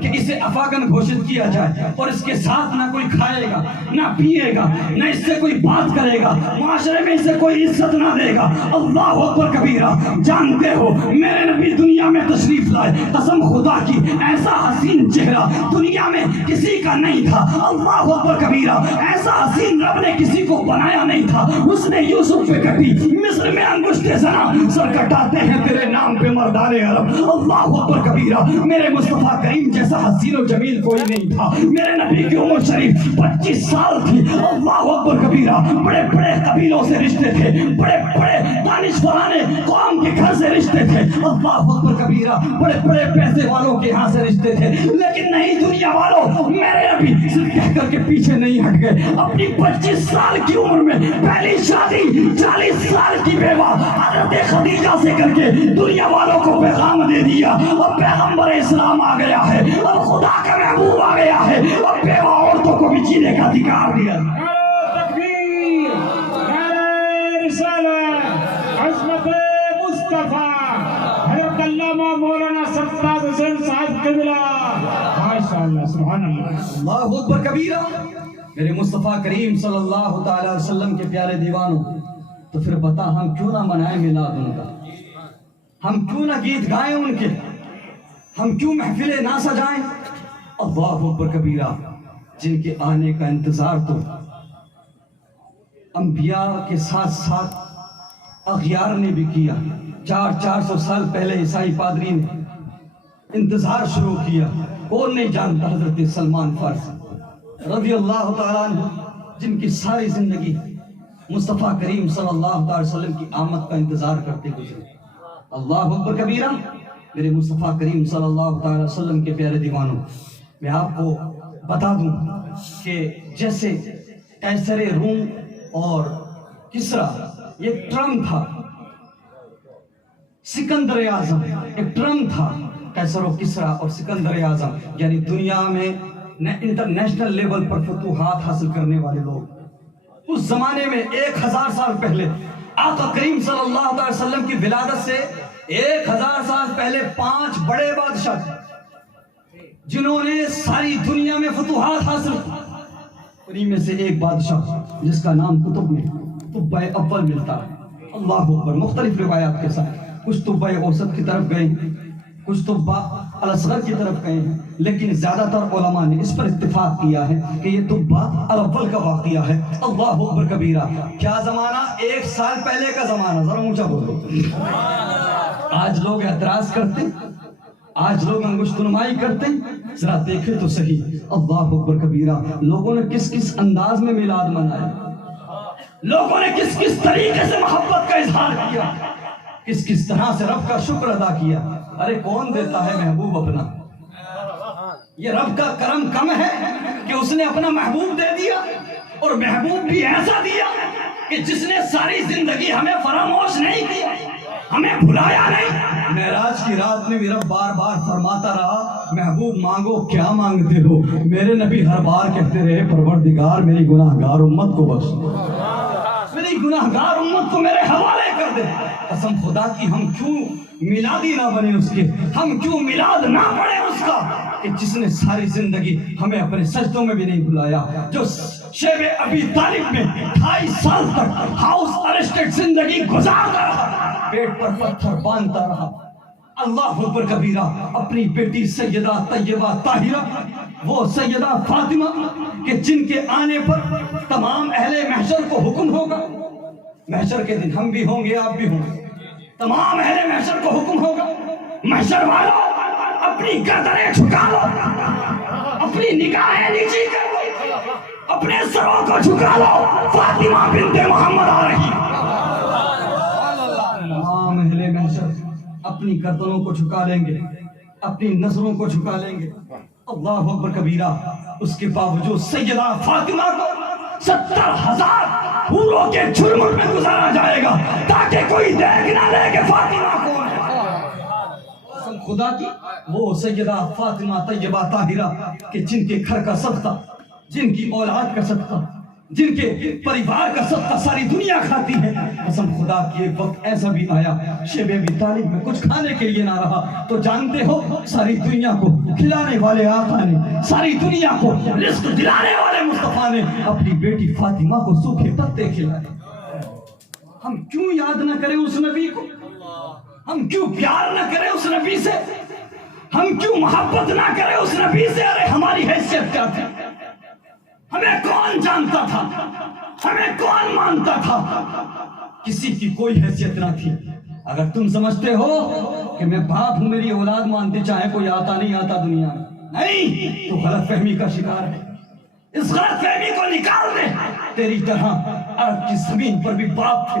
کہ اسے افاقن گھوشت کیا جائے اور اس کے ساتھ نہ کوئی کھائے گا نہ پیے گا نہ اس سے کوئی بات کرے گا معاشرے میں اسے کوئی عزت نہ دے گا اللہ اکبر کبیرہ جانتے ہو میرے نبی دنیا میں تشریف لائے قسم خدا کی ایسا حسین چہرہ دنیا میں کسی کا نہیں تھا اللہ اکبر کبیرہ ایسا حسین رب نے کسی کو بنایا نہیں تھا اس نے یوسف پہ کٹی مصر میں انگشت زنا سر کٹاتے ہیں تیرے نام پہ مردان عرب اللہ اکبر کبیرہ میرے مصطفیٰ کریم جیسا حسین و جمیل کوئی نہیں تھا میرے نبی کی عمر شریف 25 سال تھی اللہ اکبر کبیرہ بڑے بڑے قبیلوں سے رشتے تھے بڑے بڑے دانشورانے قوم کے گھر سے رشتے تھے، اللہ اکبر کبیرہ، بڑے بڑے پیسے والوں کے یہاں سے رشتے تھے، لیکن نہیں دنیا والوں، میرے نبی صرف کہہ کر کے پیچھے نہیں ہٹ گئے، اپنی 25 سال کی عمر میں پہلی شادی، 40 سال کی بیوہ حضرت خدیجہ سے کر کے دنیا والوں کو پیغام دے دیا، اب پیغمبر اسلام آ گیا ہے، اب خدا کا محبوب آ گیا ہے، اب بیوہ عورتوں کو بھی جینے کا ادھیکار دیا۔ تکبیر، نعرہ رسالت، عظمت مصطفیٰ، حضرت علامہ مولانا سرفراز حسین صاحب قبلہ، ماشاءاللہ، سبحان اللہ۔ اللہ اکبر کبیرہ، میرے مصطفیٰ کریم صلی اللہ تعالی علیہ وسلم کے پیارے دیوانوں، تو پھر بتا ہم کیوں نہ منائیں میلاد ان کا، ہم کیوں نہ گیت گائیں ان کے، ہم کیوں محفلیں نہ سجائیں؟ اللہ اکبر کبیرہ، جن کے آنے کا انتظار تو انبیاء کے ساتھ ساتھ اغیار نے بھی کیا، 400 سال پہلے عیسائی پادری نے انتظار شروع کیا، کون نہیں جانتا حضرت سلمان فارسی رضی اللہ تعالیٰ عنہ، جن کی ساری زندگی مصطفیٰ کریم صلی اللہ علیہ وسلم کی آمد کا انتظار کرتے گزرے۔ اللہ اکبر کبیرہ، میرے مصطفیٰ کریم صلی اللہ علیہ وسلم کے پیارے دیوانوں، میں آپ کو بتا دوں کہ جیسے قیصر روم اور کسرا یہ ٹرم تھا، سکندر اعظم ایک ٹرم تھا، قیصر و کسرا اور سکندر اعظم، یعنی دنیا میں انٹرنیشنل لیول پر فتوحات حاصل کرنے والے لوگ۔ اس زمانے میں 1000 سال پہلے آقا کریم صلی اللہ علیہ وسلم کی ولادت سے 1000 سال پہلے 5 بڑے بادشاہ تھے جنہوں نے ساری دنیا میں فتوحات حاصل کی۔ انہی میں سے ایک بادشاہ جس کا نام قطب میں طب اول ملتا ہے، اللہ اکبر، مختلف روایات کے ساتھ، کچھ طب اوسط کی طرف گئے، کچھ طب الاصغر کی طرف گئے ہیں، لیکن زیادہ تر علماء نے اس پر اتفاق کیا ہے کہ یہ طب الاول کا واقعہ ہے۔ اللہ اکبر کبیرہ، کیا زمانہ؟ 1 سال پہلے کا زمانہ، ذرا اونچا بولو۔ آج لوگ اعتراض کرتے، آج لوگ انگشت نمائی کرتے، ذرا دیکھیں تو صحیح، اللہ اکبر کبیرہ، لوگوں نے کس کس انداز میں میلاد منایا، لوگوں نے کس کس طریقے سے محبت کا اظہار کیا، کس کس طرح سے رب کا شکر ادا کیا۔ ارے کون دیتا ہے محبوب اپنا؟ یہ رب کا کرم کم ہے کہ اس نے اپنا محبوب دے دیا، اور محبوب بھی ایسا دیا کہ جس نے ساری زندگی ہمیں فراموش نہیں کیا، ہمیں بھلایا نہیں۔ معراج کی رات میں بھی رب بار بار فرماتا رہا، محبوب مانگو کیا مانگتے ہو؟ میرے نبی ہر بار کہتے رہے، پروردگار میری گناہگار امت کو بخش، میری گناہگار امت کو میرے حوالے کر دے۔ قسم خدا کی ہم کیوں میلادی نہ بنے اس کے، ہم کیوں میلاد نہ پڑھے اس کا کہ جس نے ساری زندگی ہمیں اپنے سجدوں میں بھی نہیں بلایا، جو شیب ابی طالب میں 28 سال تک ہاؤس ارسٹڈ زندگی گزارتا رہا، پیٹ پر پتھر باندھتا رہا۔ اللہ اکبر کبیرہ، اپنی بیٹی سیدہ طیبہ طاہرہ، وہ سیدہ فاطمہ کہ جن کے آنے پر تمام اہل محشر کو حکم ہوگا، محشر کے دن ہم بھی ہوں گے، آپ بھی ہوں گے، تمام اہل محشر کو حکم ہوگا، محشر والوں اپنی گردنیں جھکا لو، اپنی نگاہیں نیچی کر لو، اپنے سروں کو جھکا لو، فاطمہ بنت محمد آ رہی۔ تمام اہل محشر اپنی گردنوں کو جھکا لیں گے، اپنی نظروں کو جھکا لیں گے۔ اللہ اکبر کبیرہ، اس کے باوجود سیدہ فاطمہ کو 70,000 حوروں کے جھرمٹ میں گزارا جائے گا تاکہ کوئی دیکھ نہ لے کہ فاطمہ کون ہے۔ قسم خدا کی، وہ سیدہ فاطمہ طیبہ طاہرہ کہ جن کے گھر کا صدقہ، جن کی اولاد کا صدقہ، جن کے پریوار کا صدقہ ساری دنیا کھاتی ہے۔ قسم خدا کی، ایک وقت ایسا بھی آیا شیب ابی طالب میں کچھ کھانے کے لیے نہ رہا، تو جانتے ہو ساری دنیا کو کھلانے والے آقا نے، ساری دنیا کو رزق دلانے والے مصطفیٰ نے اپنی بیٹی فاطمہ کو سوکھے پتے کھلائے۔ ہم کیوں یاد نہ کریں اس نبی کو؟ ہم کیوں پیار نہ کریں اس نبی سے؟ ہم کیوں محبت نہ کریں اس نبی سے؟ ارے ہماری حیثیت کیا تھی؟ ہمیں کون جانتا تھا؟ ہمیں کون مانتا تھا؟ کسی کی کوئی حیثیت نہ تھی۔ اگر تم سمجھتے ہو کہ میں باپ ہوں، میری اولاد مانتے، چاہے کوئی آتا نہیں آتا دنیا میں، نہیں، تو غلط فہمی کا شکار ہے۔ اس غلط فہمی کو نکال دے۔ تیری طرح عرب کی زمین پر بھی باپ تھے،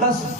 10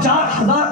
4000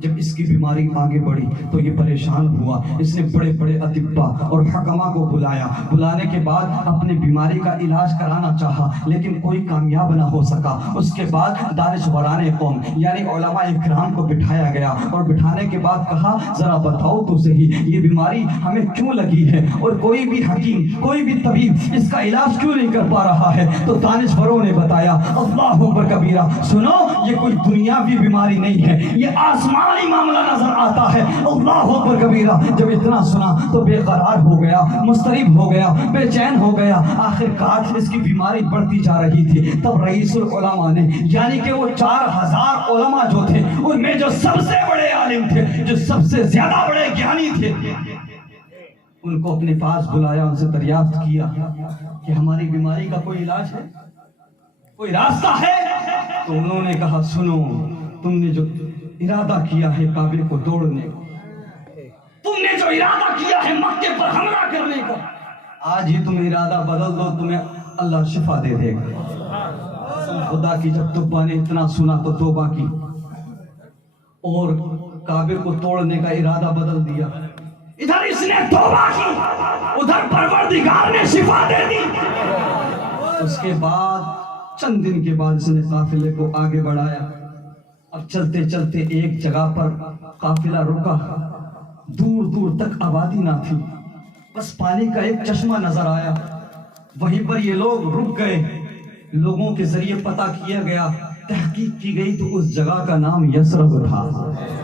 جب اس کی بیماری آگے بڑھی تو یہ پریشان ہوا. اس نے بڑے بڑے اطباء اور حکما کو بلایا. بلانے کے بعد اپنی بیماری کا علاج کرانا چاہا لیکن کوئی کامیاب نہ ہو سکا. اس کے بعد دانشوران قوم یعنی علماء اکرام کو بٹھایا گیا اور بٹھانے کے بعد کہا ذرا بتاؤ تو صحیح یہ بیماری ہمیں کیوں لگی ہے اور کوئی بھی حکیم کوئی بھی طبیب اس کا علاج کیوں نہیں کر پا رہا ہے. تو دانشوروں نے بتایا اللہ اکبر کبیرہ سنو یہ کوئی دنیاوی بیماری نہیں ہے یہ آسمانی معاملہ نظر آتا ہے. اللہ اکبر کبیرہ. جب اتنا سنا تو بے قرار ہو گیا مضطرب ہو گیا بے چین ہو گیا. آخر کار اس کی بیماری بڑھتی جا رہی تھی. تب رئیس العلماء نے یعنی کہ وہ 4000 علماء جو تھے ان میں جو سب سے بڑے عالم تھے جو سب سے زیادہ بڑے گیانی تھے ان کو اپنے پاس بلایا. ان سے دریافت کیا کہ ہماری بیماری کا کوئی علاج ہے کوئی راستہ ہے. تو انہوں نے کہا سنو تم نے جو ارادہ کیا ہے کعبے کو توڑنے کا تم نے جو ارادہ کیا ہے مکے پر حملہ کرنے کا آج ہی تم ارادہ بدل دو تمہیں اللہ شفا دے دے گا. خدا کی جب تبا نے اتنا سنا تو توبہ کی اور کعبے کو توڑنے کا ارادہ بدل دیا. ادھر اس نے توبہ کی ادھر پروردگار نے شفا دے دی. اس کے بعد چند دن کے بعد اس نے قافلے کو آگے بڑھایا. اب چلتے چلتے ایک جگہ پر قافلہ رکا. دور دور تک آبادی نہ تھی بس پانی کا ایک چشمہ نظر آیا. وہیں پر یہ لوگ رک گئے. لوگوں کے ذریعے پتہ کیا گیا تحقیق کی گئی تو اس جگہ کا نام یثرب تھا.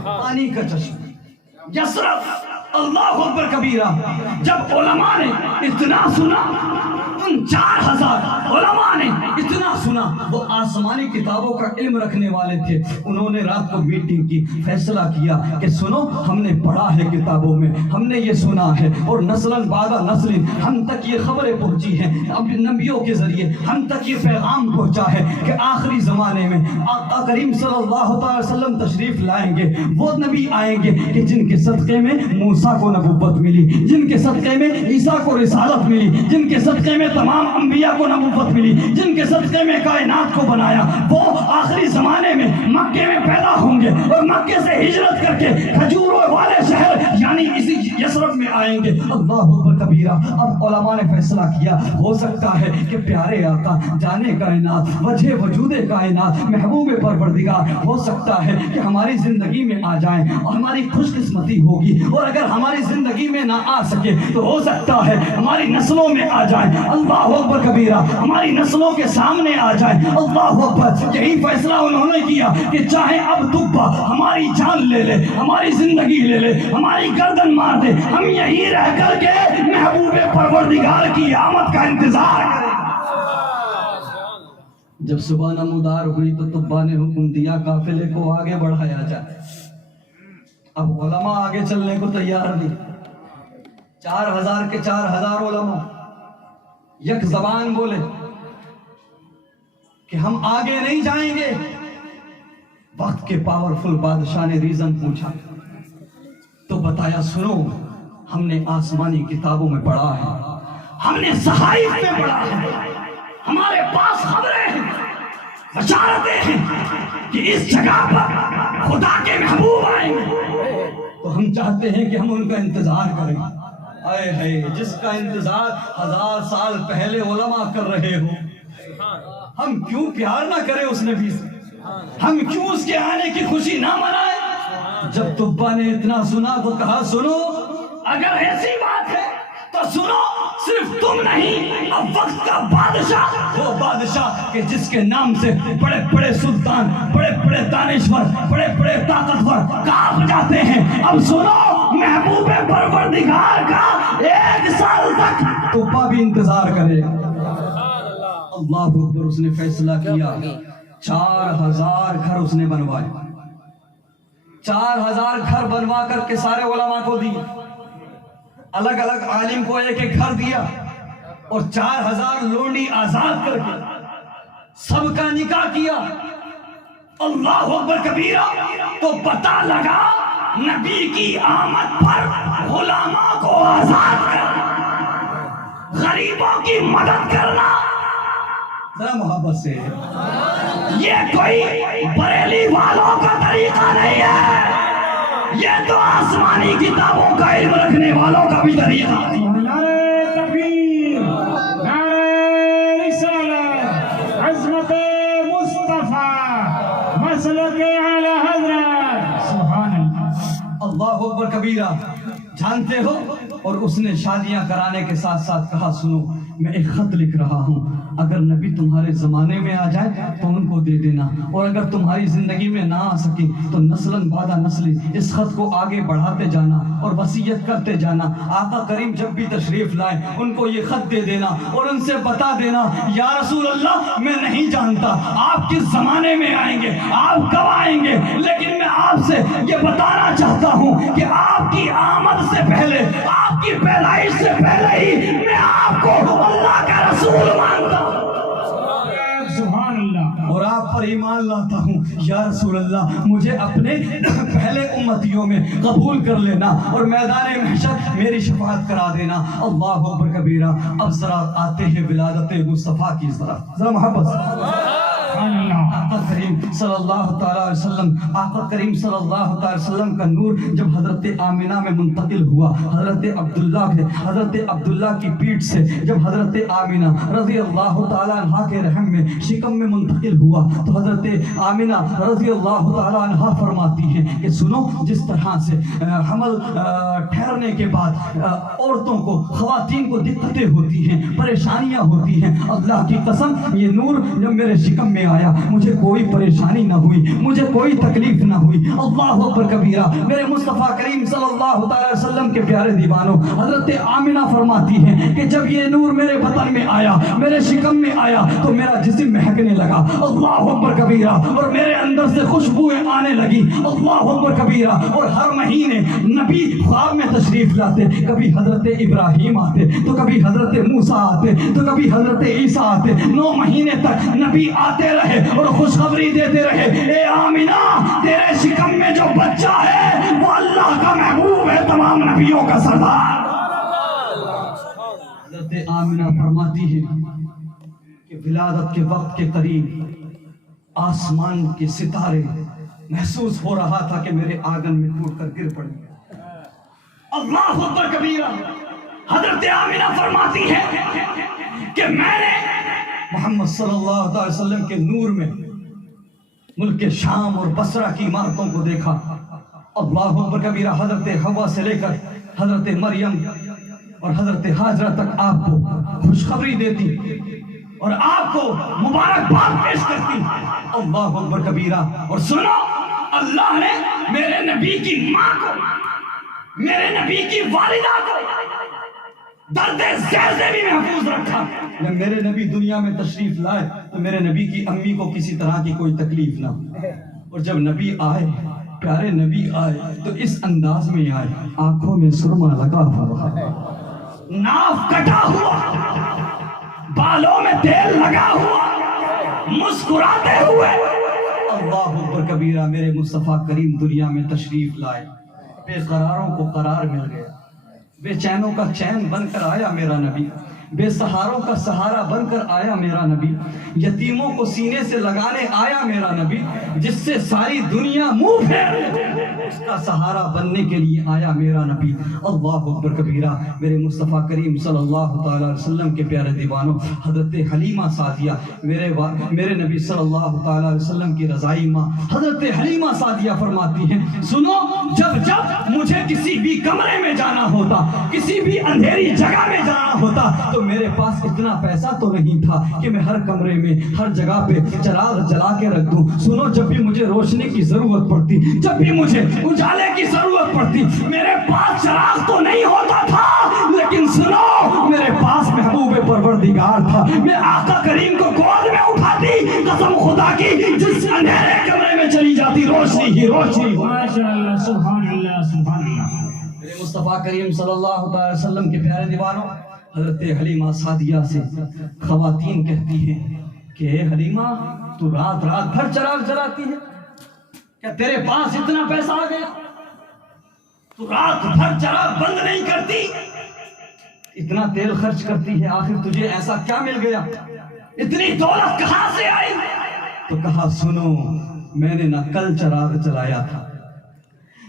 پانی کا چشمہ یثرب. اللہ اکبر کبیرہ. جب علماء نے اتنا سنا ان 4000 علماء نے اتنا سنا وہ آسمانی کتابوں کا علم رکھنے والے تھے. انہوں نے رات کو میٹنگ کی فیصلہ کیا کہ سنو ہم نے پڑھا ہے کتابوں میں ہم نے یہ سنا ہے اور نسلاً بعد نسل ہم تک یہ خبریں پہنچی ہیں اب نبیوں کے ذریعے ہم تک یہ پیغام پہنچا ہے کہ آخری زمانے میں آقا کریم صلی اللہ تعالی وسلم تشریف لائیں گے. وہ نبی آئیں گے کہ جن کے صدقے میں موسیٰ کو نبوت ملی جن کے صدقے میں عیسیٰ کو رسالت ملی جن کے صدقے میں تمام انبیاء کو نبوت ملی جن کے صدقے میں کائنات کو بنایا. وہ آخری زمانے میں مکے میں پیدا ہوں گے اور مکے سے ہجرت کر کے کھجوروں والے شہر یعنی اسی یثرب میں آئیں گے. اللہ اکبر کبیرہ. اب علماء نے فیصلہ کیا ہو سکتا ہے کہ پیارے آقا جانے کائنات وجہ وجود کائنات محبوب پروردگار ہو سکتا ہے کہ ہماری زندگی میں آ جائیں اور ہماری خوش قسمتی ہوگی اور اگر ہماری زندگی میں نہ آ سکے تو ہو سکتا ہے ہماری نسلوں میں آ جائیں. اللہ اکبر کبیرہ. ہماری نسلوں کے سامنے آ جائیں. اللہ اکبر. یہی فیصلہ انہوں نے کیا کہ چاہے اب دبا ہماری جان لے لے ہماری زندگی لے لے ہماری گردن مار دے ہم یہی رہ کر کے محبوب پروردگار کی آمد کا انتظار کریں. جب صبح نمودار ہوئی تو طبا نے حکم دیا قافلے کو آگے بڑھایا جائے. اب علماء آگے چلنے کو تیار نہیں. 4000 کے 4000 علماء یک زبان بولے کہ ہم آگے نہیں جائیں گے. وقت کے پاورفل بادشاہ نے ریزن پوچھا تو بتایا سنو ہم نے آسمانی کتابوں میں پڑھا ہے ہم نے صحائف میں پڑھا ہے ہمارے پاس خبریں ہیں بشارتیں ہیں کہ اس جگہ پر خدا کے محبوب آئیں گے. تو ہم چاہتے ہیں کہ ہم ان کا انتظار کریں. اے ہے جس کا انتظار 1000 سال پہلے علماء کر رہے ہو ہم کیوں پیار نہ کریں اس نبی سے ہم کیوں اس کے آنے کی خوشی نہ منائیں. جب طبا نے اتنا سنا تو کہا سنو اگر ایسی بات ہے تو سنو صرف تم نہیں اب وقت کا بادشاہ وہ بادشاہ کہ جس کے نام سے بڑے بڑے سلطان بڑے بڑے دانشور بڑے بڑے طاقتور کانپ جاتے ہیں. اب سنو محبوب پروردگار کا 1 سال تک طبا بھی انتظار کرے. اللہ اکبر. اس نے فیصلہ کیا 4000 گھر اس نے بنوائے. 4000 گھر بنوا کر کے سارے علماء کو دی. الگ الگ عالم کو ایک ایک گھر دیا اور 4000 لونڈی آزاد کر کے سب کا نکاح کیا. اللہ اکبر کبیرہ. تو پتہ لگا نبی کی آمد پر غلاموں کو آزاد کرنا غریبوں کی مدد کرنا ذرا محبت سے یہ کوئی بریلی والوں کا طریقہ نہیں ہے. یہ تو آسمانی کتابوں کا علم رکھنے والوں کا بھی طریقہ ہے۔ نعرہ تکبیر، نعرہ رسالت، عظمت مصطفیٰ، مسلک اعلی حضرت، سبحان اللہ۔ اللہ اکبر کبیرہ۔ جانتے ہو، اور اس نے شادیاں کرانے کے ساتھ ساتھ کہا سنو میں ایک خط لکھ رہا ہوں، اگر نبی تمہارے زمانے میں آ جائے تو ان کو دے دینا، اور اگر تمہاری زندگی میں نہ آ سکے تو نسلاً بعد نسل اس خط کو آگے بڑھاتے جانا اور وصیت کرتے جانا۔ آقا کریم جب بھی تشریف لائے ان کو یہ خط دے دینا اور ان سے بتا دینا یا رسول اللہ میں نہیں جانتا آپ کس زمانے میں آئیں گے، آپ کب آئیں گے، لیکن میں آپ سے یہ بتانا چاہتا ہوں کہ آپ کی آمد سے پہلے، آپ کی پیدائش سے پہلے ہی میں آپ کو اللہ کا رسول مانتا ہوں سبحان اللہ۔ اور آپ پر ایمان لاتا ہوں یا رسول اللہ مجھے اپنے پہلے امتیوں میں قبول کر لینا اور میدان محشر میری شفاعت کرا دینا۔ اللہ اکبر کبیرہ۔ اب ذرا آتے ہیں ولادت مصطفیٰ کی طرف، ذرا محبت سبحان اللہ۔ آقا کریم صلی اللہ تعالیٰ علیہ وسلم، آقا کریم صلی اللہ تعالیٰ علیہ وسلم کا نور جب حضرت آمنہ میں منتقل ہوا، حضرت عبداللہ کی پیٹھ سے جب حضرت آمنہ رضی اللہ تعالیٰ عنہ کے رحم میں شکم میں منتقل ہوا تو حضرت آمنہ رضی اللہ تعالیٰ عنہ فرماتی ہیں کہ سنو جس طرح سے حمل ٹھہرنے کے بعد عورتوں کو، خواتین کو دقتیں ہوتی ہیں، پریشانیاں ہوتی ہیں، اللہ کی قسم یہ نور جب میرے شکم میں آیا مجھے کوئی پریشانی نہ ہوئی، مجھے کوئی تکلیف نہ ہوئی۔ اللہ اکبر کبیرہ۔ میرے مصطفیٰ کریم صلی اللہ تعالی وسلم کے پیارے دیوانوں، حضرت آمنہ فرماتی ہیں کہ جب یہ نور میرے بطن میں آیا، میرے شکم میں آیا تو میرا جسم مہکنے لگا، اللہ اکبر کبیرہ، اور میرے اندر سے خوشبوئیں آنے لگی، اللہ اکبر کبیرہ۔ اور ہر مہینے نبی خواب میں تشریف لاتے، کبھی حضرت ابراہیم آتے تو کبھی حضرت موسیٰ آتے تو کبھی حضرت عیسیٰ آتے۔ 9 مہینے تک نبی آتے رہے اور خوشخبری دیتے رہے، اے آمنہ تیرے شکم میں جو بچہ ہے وہ اللہ کا محبوب ہے، تمام نبیوں کا سردار۔ حضرت آمنہ فرماتی ہے کہ ولادت کے وقت کے قریب آسمان کے ستارے محسوس ہو رہا تھا کہ میرے آنگن میں ٹوٹ کر گر پڑیں۔ اللہ اکبر کبیرہ۔ حضرت آمنہ فرماتی ہے کہ میں نے محمد صلی اللہ علیہ وسلم کے نور میں ملک شام اور بصرہ کی عمارتوں کو دیکھا۔ اللہ اکبر کبیرہ۔ حضرت حوا سے لے کر حضرت مریم اور حضرت حاجرہ تک آپ کو خوشخبری دیتی اور آپ کو مبارکباد پیش کرتی۔ اللہ اکبر کبیرہ۔ اور سنو، اللہ نے میرے نبی کی ماں کو، میرے نبی کی والدہ کو درد زیر سے بھی محفوظ رکھا۔ جب میرے نبی دنیا میں تشریف لائے تو میرے نبی کی امی کو کسی طرح کی کوئی تکلیف نہ، اور جب نبی آئے، پیارے نبی آئے تو اس انداز میں آئے، آنکھوں میں سرما لگا ہوا، ناف کٹا ہوا، بالوں میں تیل لگا ہوا، مسکراتے ہوئے۔ اللہ اکبر کبیرہ۔ میرے مصطفیٰ کریم دنیا میں تشریف لائے، بے قراروں کو قرار مل گیا، بے چینوں کا چین بن کر آیا میرا نبی، بے سہاروں کا سہارا بن کر آیا میرا نبی، یتیموں کو سینے سے لگانے آیا میرا نبی، جس سے ساری دنیا منہ پھیر اس کا سہارا بننے کے لیے آیا میرا نبی۔ اللہ اکبر کبیرہ۔ میرے مصطفیٰ کریم صلی اللہ تعالی علیہ وسلم کے پیارے دیوانوں، حضرت حلیمہ سعدیہ، میرے نبی صلی اللہ تعالی علیہ وسلم کی رضائی ماں حضرت حلیمہ سعدیہ فرماتی ہیں، سنو جب مجھے کسی بھی کمرے میں جانا ہوتا، کسی بھی اندھیری جگہ میں جانا ہوتا تو میرے پاس اتنا پیسہ تو نہیں تھا کہ میں ہر کمرے میں، ہر جگہ پہ چراغ جلا کے رکھ دوں۔ سنو، جب بھی مجھے روشنی کی ضرورت پڑتی، جب بھی مجھے اجالے کی ضرورت پڑتی، میرے پاس چراغ تو نہیں ہوتا تھا، لیکن سنو میرے پاس محبوب پروردگار تھا۔ میں آقا کریم کو گود میں اٹھاتی، قسم خدا کی، جس اندھیرے کمرے میں چلی جاتی روشنی ہی روشنی۔ ماشاءاللہ، سبحان اللہ، سبحان اللہ۔ میرے مصطفیٰ کریم صلی اللہ تعالی وسلم کے پیارے دیوانوں، حضرت حلیمہ سعدیہ سے خواتین کہتی ہیں کہ اے حلیمہ، تو رات بھر چراغ جلاتی ہے، کیا تیرے پاس اتنا پیسہ آ گیا؟ تو رات بھر چراغ بند نہیں کرتی، اتنا تیل خرچ کرتی ہے، آخر تجھے ایسا کیا مل گیا؟ اتنی دولت کہاں سے آئی؟ تو کہا سنو، میں نے نہ کل چراغ جلایا تھا،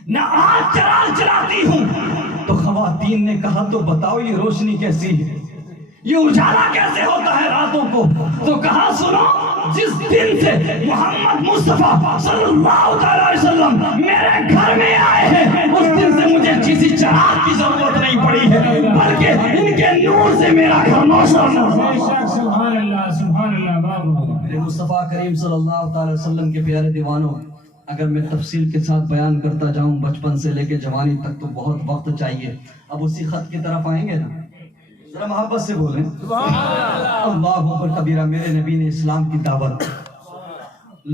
نہ آج چراغ چلاتی ہوں۔ تو خواتین نے کہا تو بتاؤ یہ روشنی کیسی ہے، یہ اجالا کیسے ہوتا ہے راتوں کو؟ تو کہا سنو، جس دن سے محمد مصطفیٰ صلی اللہ علیہ وسلم میرے گھر میں آئے ہیں اس دن سے مجھے کسی چراغ کی ضرورت نہیں پڑی ہے، بلکہ ان کے نور سے میرا گھر روشن سبحان اللہ سبحان اللہ بابا۔ میرے مصطفیٰ کریم صلی اللہ علیہ وسلم کے پیارے دیوانوں، اگر میں تفصیل کے ساتھ بیان کرتا جاؤں بچپن سے لے کے جوانی تک تو بہت وقت چاہیے۔ اب اسی خط کی طرف آئیں گے نا، ذرا محبت سے بولیں اللہ اکبر کبیرہ۔ میرے نبی نے اسلام کی دعوت،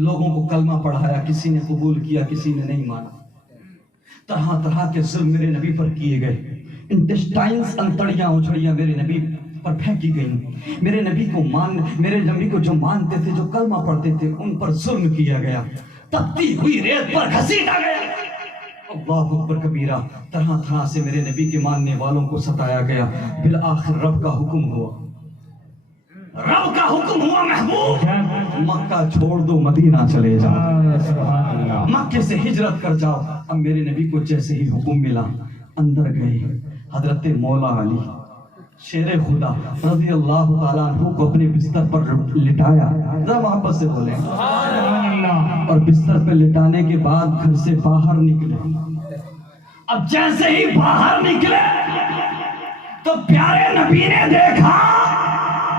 لوگوں کو کلمہ پڑھایا، کسی نے قبول کیا کسی نے نہیں مانا، طرح طرح کے ظلم میرے نبی پر کیے گئے، انٹسٹائنز انتڑیاں اچھڑیاں میرے نبی پر پھینکی گئیں، میرے نبی کو جو مانتے تھے جو کلمہ پڑھتے تھے ان پر ظلم کیا گیا، تپتی ہوئی ریت پر گھسیٹا گیا، اللہ اکبر کبیرہ۔ طرح طرح سے میرے نبی کے ماننے والوں کو ستایا گیا، بالآخر رب کا حکم ہوا، رب کا حکم ہوا، محبوب مکہ چھوڑ دو مدینہ چلے جاؤ، مکے سے ہجرت کر جاؤ۔ اب میرے نبی کو جیسے ہی حکم ملا اندر گئے، حضرت مولا علی شیر خدا رضی اللہ تعالیٰ عنہ کو اپنے بستر پر لٹایا، ذرا محبت سے بولیں، اور بستر پہ لٹانے کے بعد گھر سے باہر نکلے۔ اب جیسے ہی باہر نکلے تو پیارے نبی نے دیکھا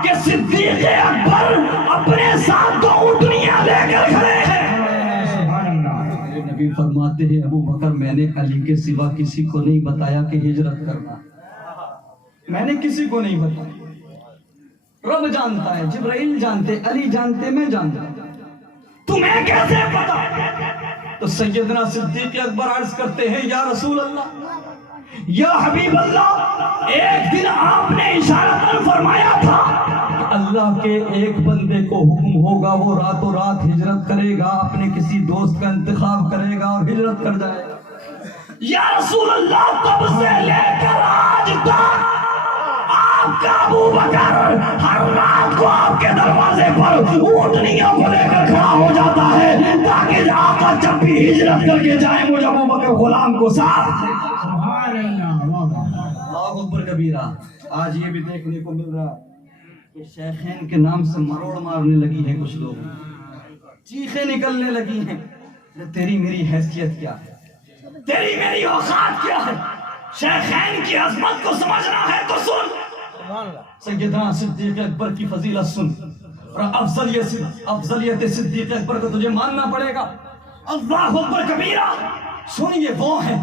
کہ صدیق اکبر اپنے ساتھ دو اونٹنیاں لے کر کھڑے ہیں۔ میرے نبی فرماتے ہیں ابو بکر میں نے علی کے سوا کسی کو نہیں بتایا کہ ہجرت کرنا، میں نے کسی کو نہیں بتایا، رب جانتا ہے، جبرائیل جانتے، علی جانتے، میں جانتا، تمہیں کیسے پتا؟ تو سیدنا صدیق اکبر عرض کرتے ہیں یا رسول اللہ، یا حبیب اللہ، ایک دن آپ نے اشارتاً فرمایا تھا کہ اللہ کے ایک بندے کو حکم ہوگا وہ راتوں رات ہجرت کرے گا، اپنے کسی دوست کا انتخاب کرے گا اور ہجرت کر جائے گا۔ یا رسول اللہ، تب سے لے کر آج تک آپ کا ابو بکر ہر رات کو آپ کے دروازے پر اونٹنیوں کو لے کر کھڑا ہو جاتا ہے تاکہ آقا جب بھی ہجرت کر کے جائیں مجھے ابو بکر غلام کو ساتھ دے۔ سبحان اللہ اللہ اکبر کبیرہ۔ آج یہ بھی دیکھنے کو مل رہا کہ شیخین کے نام سے مروڑ مارنے لگی ہیں کچھ لوگ، چیخیں نکلنے لگی ہیں، تیری میری حیثیت کیا ہے، تیری میری اوقات کیا ہے؟ شیخین کی عظمت کو سمجھنا ہے تو سن، سیدنا صدیق اکبر کی فضیلت سن، اور افضلیت صدیق اکبر کو تجھے ماننا پڑے گا۔ اللہ اکبر کبیرہ۔ سن، یہ وہ ہیں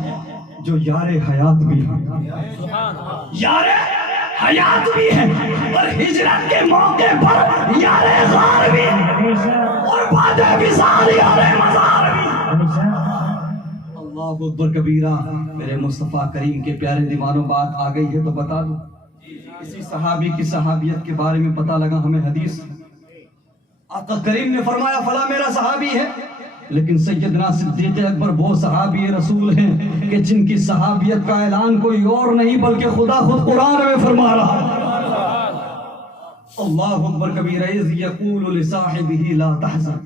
جو یار حیات بھی ہیں، یار حیات بھی ہیں، اور ہجرت کے موقع پر یار غار بھی ہیں، اور بعد وصال یار مزار بھی۔ اللہ اکبر کبیرہ۔ میرے مصطفیٰ کریم کے پیارے دیوانوں، بات آ گئی ہے تو بتا دوں، اسی صحابی کی صحابیت کے بارے میں پتہ لگا ہمیں حدیث، آقا کریم نے فرمایا فلاں میرا صحابی ہے، لیکن سیدنا صدیق اکبر وہ صحابی رسول ہیں کہ جن کی صحابیت کا اعلان کوئی اور نہیں بلکہ خدا خود قرآن میں فرما رہا ہے۔ اللہ اکبر کبیرہ۔ اذ یقول لصاحبہ لا تحزن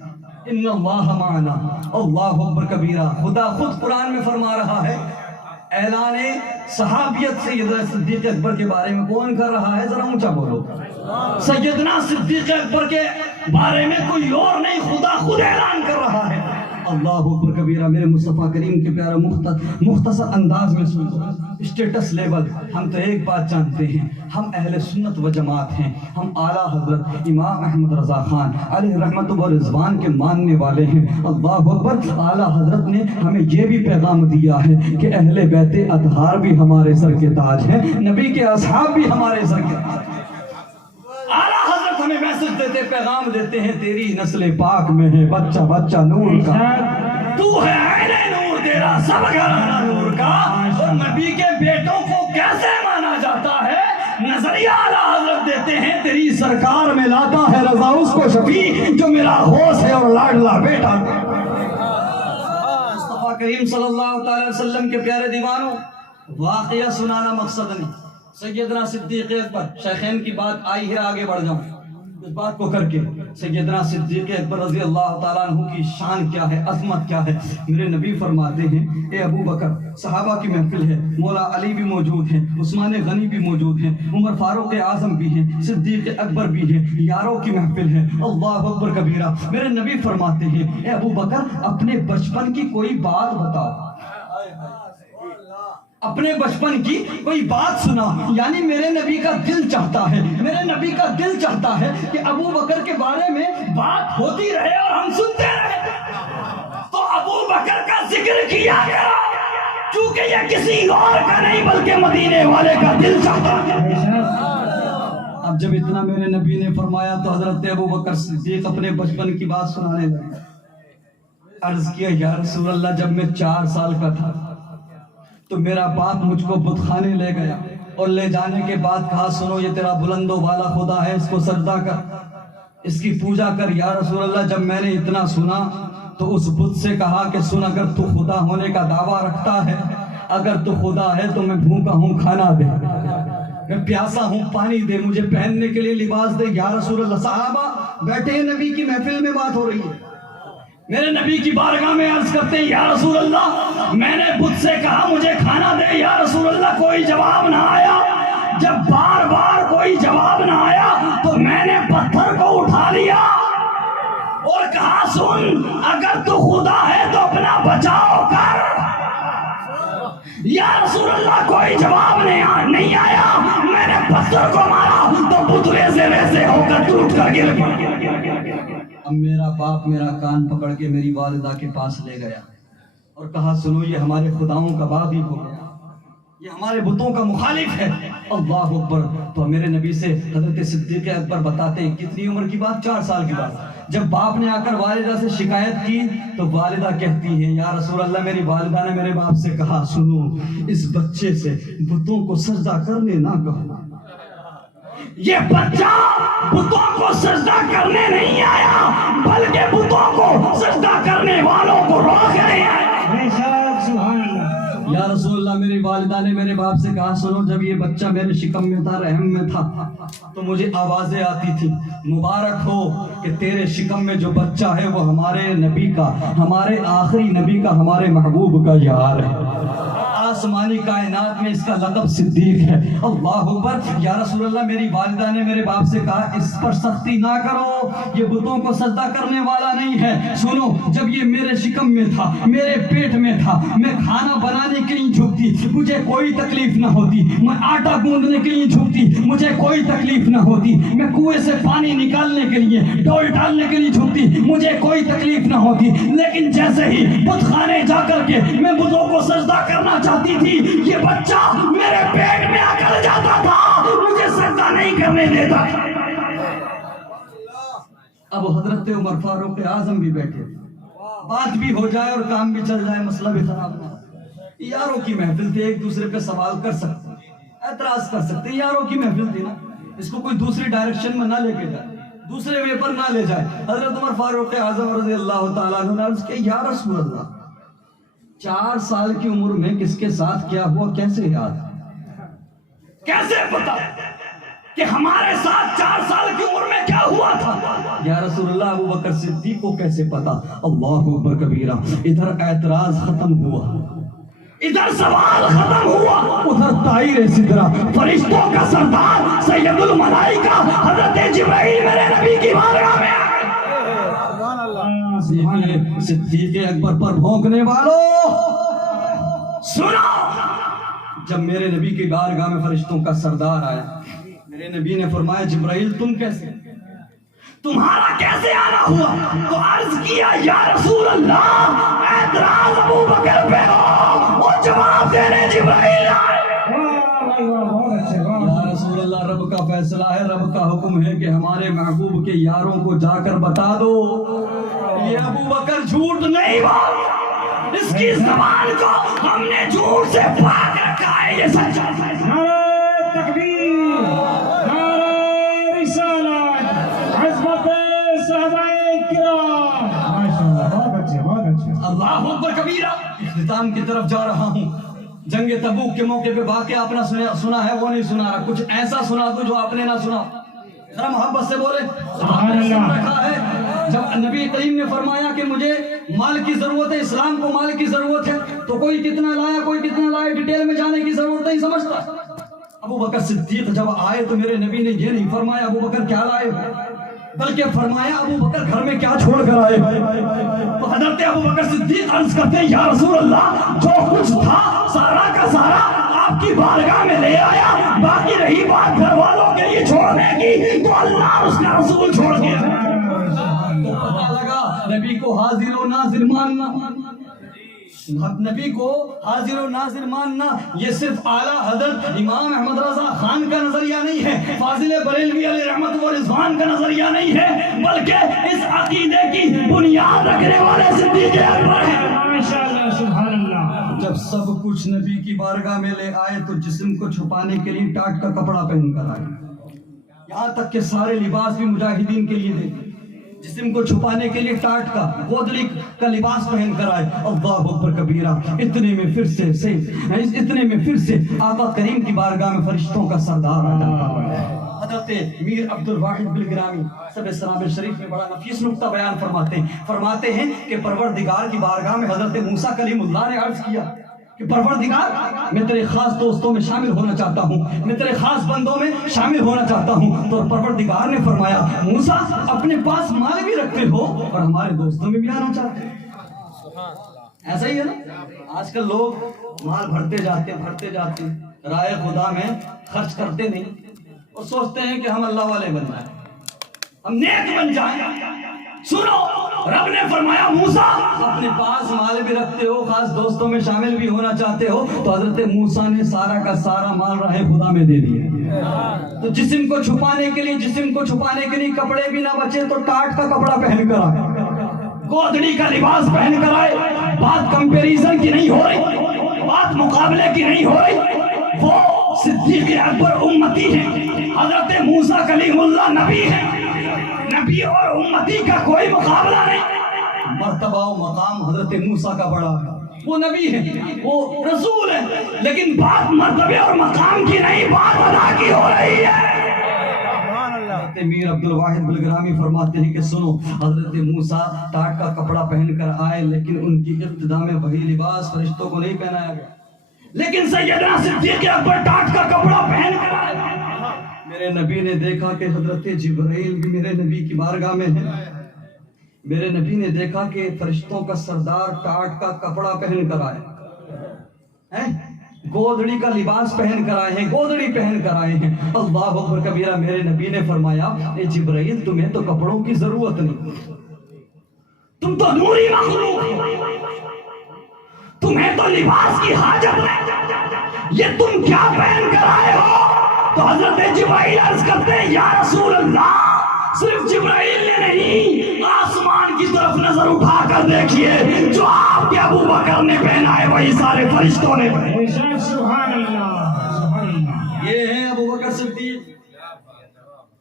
ان اللہ معنا۔ اللہ اکبر کبیرہ۔ خدا خود قرآن میں فرما رہا ہے، اعلان صحابیت سیدنا صدیق اکبر کے بارے میں کون کر رہا ہے؟ ذرا اونچا بولو۔ سیدنا صدیق اکبر کے بارے میں کوئی اور نہیں، خدا خود اعلان کر رہا ہے۔ اللہ اکبر کبیرہ۔ میرے مصطفیٰ کریم کے پیارا مختصر انداز میں سنو، اسٹیٹس لیول ہم تو ایک بات جانتے ہیں، ہم اہل سنت و جماعت ہیں، ہم اعلیٰ حضرت امام احمد رضا خان علیہ رحمت و رضوان کے ماننے والے ہیں۔ اللہ اکبر۔ اعلیٰ حضرت نے ہمیں یہ بھی پیغام دیا ہے کہ اہل بیت اطہار بھی ہمارے سر کے تاج ہیں، نبی کے اصحاب بھی ہمارے سر کے تاج ہیں۔ اعلیٰ حضرت ہمیں میسج دیتے، پیغام دیتے ہیں، تیری نسل پاک میں ہے بچہ بچہ نور کا، تو ہے عین نور، تیرا سب گھرانہ نور کا۔ اور نبی کے بیٹوں کو کیسے مانا جاتا ہے؟ نظریہ اعلیٰ حضرت دیتے ہیں، تیری سرکار میں لاتا ہے رضا اس کو شفیع جو میرا غوث ہے اور لاڈلا بیٹا۔ مصطفیٰ کریم صلی اللہ تعالی وسلم کے پیارے دیوانوں، واقعہ سنانا مقصد نہیں۔ سیدنا صدیق اکبر، شیخین کی بات آئی ہے، آگے بڑھ جاؤں اس بات کو کر کے۔ سیدنا صدیق اکبر رضی اللہ تعالیٰ عنہ کی شان کیا ہے، عظمت کیا ہے. میرے نبی فرماتے ہیں اے ابو بکر، صحابہ کی محفل ہے، مولا علی بھی موجود ہیں، عثمان غنی بھی موجود ہیں، عمر فاروق اعظم بھی ہیں، صدیق اکبر بھی ہیں، یاروں کی محفل ہے، اللہ اکبر کبیرہ. میرے نبی فرماتے ہیں اے ابو بکر اپنے بچپن کی کوئی بات بتاؤ، اپنے بچپن کی کوئی بات سنا. یعنی میرے نبی کا دل چاہتا ہے، میرے نبی کا دل چاہتا ہے کہ ابو بکر کے بارے میں بات ہوتی رہے اور ہم سنتے رہے. تو ابو بکر کا ذکر کیا گیا کیونکہ یہ کسی اور کا نہیں بلکہ مدینے والے کا دل چاہتا ہے. اب جب اتنا میرے نبی نے فرمایا تو حضرت ابو بکر صدیق اپنے بچپن کی بات سنانے لگے. عرض کیا یا رسول اللہ، جب میں 4 سال کا تھا تو میرا باپ مجھ کو بت خانے لے گیا اور لے جانے کے بعد کہا سنو یہ تیرا بلند و بالا خدا ہے، اس کو سجدہ کر، اس کی پوجا کر. یا رسول اللہ جب میں نے اتنا سنا تو اس بت سے کہا کہ سن، اگر تو خدا ہونے کا دعویٰ رکھتا ہے، اگر تو خدا ہے تو میں بھوکا ہوں، کھانا دے، میں پیاسا ہوں، پانی دے، مجھے پہننے کے لیے لباس دے. یا رسول اللہ، صحابہ بیٹھے ہیں، نبی کی محفل میں بات ہو رہی ہے. میرے نبی کی بارگاہ میں عرض کرتے ہیں یا رسول اللہ میں نے بت سے کہا مجھے کھانا دے. یا رسول اللہ کوئی جواب نہ آیا. جب بار بار کوئی جواب نہ آیا تو میں نے پتھر کو اٹھا لیا اور کہا سن، اگر تو خدا ہے تو اپنا بچاؤ کر. یا رسول اللہ کوئی جواب نہیں آیا. میں نے پتھر کو مارا تو بت ویسے ویسے ہو کر ٹوٹ کر گر پڑا. اب میرا باپ میرا کان پکڑ کے میری والدہ کے پاس لے گیا اور کہا سنو یہ ہمارے خداؤں کا باغی ہو گیا، یہ ہمارے بتوں کا مخالف ہے. اللہ اکبر. تو میرے نبی سے حضرت صدیق اکبر بتاتے ہیں کتنی عمر کی بات، 4 سال کی بات. جب باپ نے آ کر والدہ سے شکایت کی تو والدہ کہتی ہیں یا رسول اللہ میری والدہ نے میرے باپ سے کہا سنو اس بچے سے بتوں کو سجدہ کرنے نہ کہو. یہ بچہ بتوں کو سجدہ کرنے نہیں آیا بلکہ بتوں کو سجدہ کرنے والوں کو روکنے آیا. بے شک سبحان اللہ. یا رسول اللہ میری والدہ نے میرے باپ سے کہا سنو جب یہ بچہ میرے شکم میں تھا، رحم میں تھا، تو مجھے آوازیں آتی تھی مبارک ہو کہ تیرے شکم میں جو بچہ ہے وہ ہمارے نبی کا، ہمارے آخری نبی کا، ہمارے محبوب کا یار ہے. آسمانی کائنات میں اس کا لقب صدیق ہے. اللہ اکبر. یا رسول اللہ میری والدہ نے میرے باپ سے کہا اس پر سختی نہ کرو، یہ بتوں کو سجدہ کرنے والا نہیں ہے. سنو جب یہ میرے شکم میں تھا، میرے پیٹ میں تھا، میں کھانا بنانے کے لیے جھکتی مجھے کوئی تکلیف نہ ہوتی، میں آٹا گوندنے کے لیے جھکتی مجھے کوئی تکلیف نہ ہوتی، میں کنویں سے پانی نکالنے کے لیے، ڈول ڈالنے کے لیے جھکتی مجھے کوئی تکلیف نہ ہوتی. لیکن جیسے ہی بت خانے جا کر کے میں بتوں کو سجدہ کرنا چاہتی تھی، یہ بچہ میرے پیٹ میں اکڑ جاتا تھا، مجھے سجدہ نہیں کرنے دیتا تھا. اب حضرت عمر فاروق اعظم بھی بیٹھے، بات بھی ہو جائے اور کام بھی چل جائے، مسئلہ بھی خراب نہ ہو. یاروں کی محفل تھی، ایک دوسرے پہ سوال کر سکتے، اعتراض کر سکتے. یاروں کی محفل تھی نا، اس کو کوئی دوسری ڈائریکشن میں نہ لے کے جائے، دوسرے وے پر نہ لے جائے. حضرت عمر فاروق اعظم رضی اللہ تعالیٰ عنہ نے عرض کیا یا رسول اللہ 4 سال کی عمر میں کس کے ساتھ کیا ہوا کیسے یاد؟ کیسے پتا کہ ہمارے ساتھ 4 سال کی عمر میں کیا ہوا تھا؟ یا رسول اللہ ابو بکر صدیق کو کیسے پتا؟ اللہ اکبر کبیرہ. ادھر اعتراض ختم ہوا، ادھر سوال ختم ہوا، ادھر طائر سدرہ، فرشتوں کا سردار سید الملائکہ حضرت جبرائیل میرے نبی کی بارگاہ میں آئے. صدیق اکبر پر بھونکنے والوں سنا. جب میرے نبی کی بارگاہ میں فرشتوں کا سردار آیا، میرے نبی نے فرمایا جبرائیل تم کیسے، تمہارا کیسے آنا ہوا؟ تو عرض کیا یا رسول اللہ اعتراض ابو بکر پہ ہو، وہ جواب دینے جبرائیل آئے. یا رسول اللہ رب کا فیصلہ ہے، رب کا حکم ہے کہ ہمارے محبوب کے یاروں کو جا کر بتا دو یہ ابو بکر جھوٹ نہیں بات، اس کی زبان کو ہم نے جھوٹ سے پاک رکھا ہے، یہ سچا ہے. نعرہ تکبیر، نعرہ رسالت، عظمت صحابہ کرام. ماشاءاللہ بہت اچھے بہت اچھے. اللہ اکبر کبیرہ. اختتام کی طرف جا رہا ہوں. جنگ تبوک کے موقع پہ واقعہ آپ نے سنا ہے وہ نہیں سنا رہا، کچھ ایسا سنا دو جو آپ نے نہ سنا. ذرا محبت سے بولے سبحان اللہ۔ سن رکھا ہے جب نبی کریم نے فرمایا کہ مجھے مال کی ضرورت ہے، اسلام کو مال کی ضرورت ہے، تو کوئی کتنا لایا کوئی کتنا لایا ڈیٹیل میں جانے کی ضرورت نہیں سمجھتا۔ ابو بکر صدیق جب آئے تو میرے نبی نے یہ نہیں فرمایا ابو بکر کیا لائے، بلکہ فرمایا ابو بکر گھر میں کیا چھوڑ کر آئے۔ تو حضرت ابو بکر صدیق عرض کرتے ہیں یا رسول اللہ جو کچھ تھا سارا کا سارا آپ کی بارگاہ میں لے آیا، باقی رہی بات گھر والوں کے لیے چھوڑنے کی تو اللہ اور اس کا رسول چھوڑ گیا۔ تو پتہ لگا نبی کو حاضر و ناظر ماننا، نبی کو حاضر و ناظر ماننا یہ صرف اعلیٰ حضرت امام احمد رضا خان کا نظریہ نہیں ہے، فاضل بریلوی علیہ رحمت و رضوان کا نظریہ نہیں ہے، بلکہ اس عقیدے کی بنیاد رکھنے والے صدیق اکبر ہیں۔ ماشاءاللہ سبحان اللہ۔ جب سب کچھ نبی کی بارگاہ میں لے آئے تو جسم کو چھپانے کے لیے ٹاٹ کا کپڑا پہن کر آئے، یہاں تک کہ سارے لباس بھی مجاہدین کے لیے دے، جسم کو چھپانے کے لیے ٹاٹ کا گودڑی کا لباس پہن کر آئے۔ اللہ اکبر کبیرہ۔ اتنے میں پھر سے آقا کریم کی بارگاہ میں فرشتوں کا سردار آ جاتا ہے۔ حضرت میر عبد الواحد بلگرامی سب سلام شریف میں بڑا نفیس نکتہ بیان فرماتے ہیں کہ پروردگار کی بارگاہ میں حضرت موسیٰ کلیم اللہ نے عرض کیا کہ پروردگار میں تیرے خاص دوستوں میں شامل ہونا چاہتا ہوں، میں تیرے خاص بندوں میں شامل ہونا چاہتا ہوں۔ تو پروردگار نے فرمایا موسیٰ اپنے پاس مال بھی رکھتے ہو اور ہمارے دوستوں میں بھی آنا چاہتے ہو۔ ایسا ہی ہے نا، آج کل لوگ مال بھرتے جاتے ہیں رائے خدا میں خرچ کرتے نہیں اور سوچتے ہیں کہ ہم اللہ والے بن جائیں، ہم نیک بن جائیں۔ سنو رب نے فرمایا موسیٰ اپنے پاس مال بھی رکھتے ہو، خاص دوستوں میں شامل بھی ہونا چاہتے ہو، تو حضرت موسیٰ نے سارا کا سارا مال راہ خدا میں دے دیا۔ تو جسم کو چھپانے کے لیے کپڑے بھی نہ بچے تو ٹاٹ کا کپڑا پہن کر آئے، گودڑی کا لباس پہن کر آئے۔ بات کمپیریزن کی نہیں ہو رہی، بات مقابلے کی نہیں ہو رہی، وہ صدیق اکبر امتی ہیں، حضرت موسیٰ کلیم اللہ نبی ہیں، نبی اور امتی کا کوئی مقابلہ نہیں۔ مرتبہ و مقام حضرت موسیٰ کا بڑا ہے، وہ نبی ہے، وہ رسول ہے، لیکن بات مرتبے اور مقام کی نہیں، بات ادا کی ہو رہی ہے۔ حضرت میر عبد الواحد بلگرامی فرماتے ہیں کہ سنو حضرت موسیٰ ٹاٹ کا کپڑا پہن کر آئے، لیکن ان کی ابتدا میں وہی لباس فرشتوں کو نہیں پہنایا گیا، لیکن سیدنا صدیق اکبر ٹاٹ کا کپڑا پہن کر آئے۔ میرے نبی نے دیکھا کہ حضرت جبرائیل بھی میرے نبی کی بارگاہ میں ہے، میرے نبی نے دیکھا کہ فرشتوں کا سردار ٹاٹ کا کپڑا پہن کر آئے، گودڑی کا لباس پہن کر آئے ہیں، اللہ اکبر کبیرہ۔ میرے نبی نے فرمایا اے جبرائیل تمہیں تو کپڑوں کی ضرورت نہیں، تم تو نوری مخلوق ہو، تمہیں تو لباس کی حاجت نہیں، یہ تم کیا پہن کر آئے ہو؟ تو حضرت جبرائیل عرض کرتے ہیں یا رسول اللہ صرف جبرائیل نے نہیں، آسمان کی طرف نظر اٹھا کر دیکھیے، جو آپ کے ابو بکر نے پہنا ہے وہی سارے فرشتوں نے پہنا ہے۔ سبحان اللہ سبحان اللہ۔ یہ ہیں ابو بکر صدیق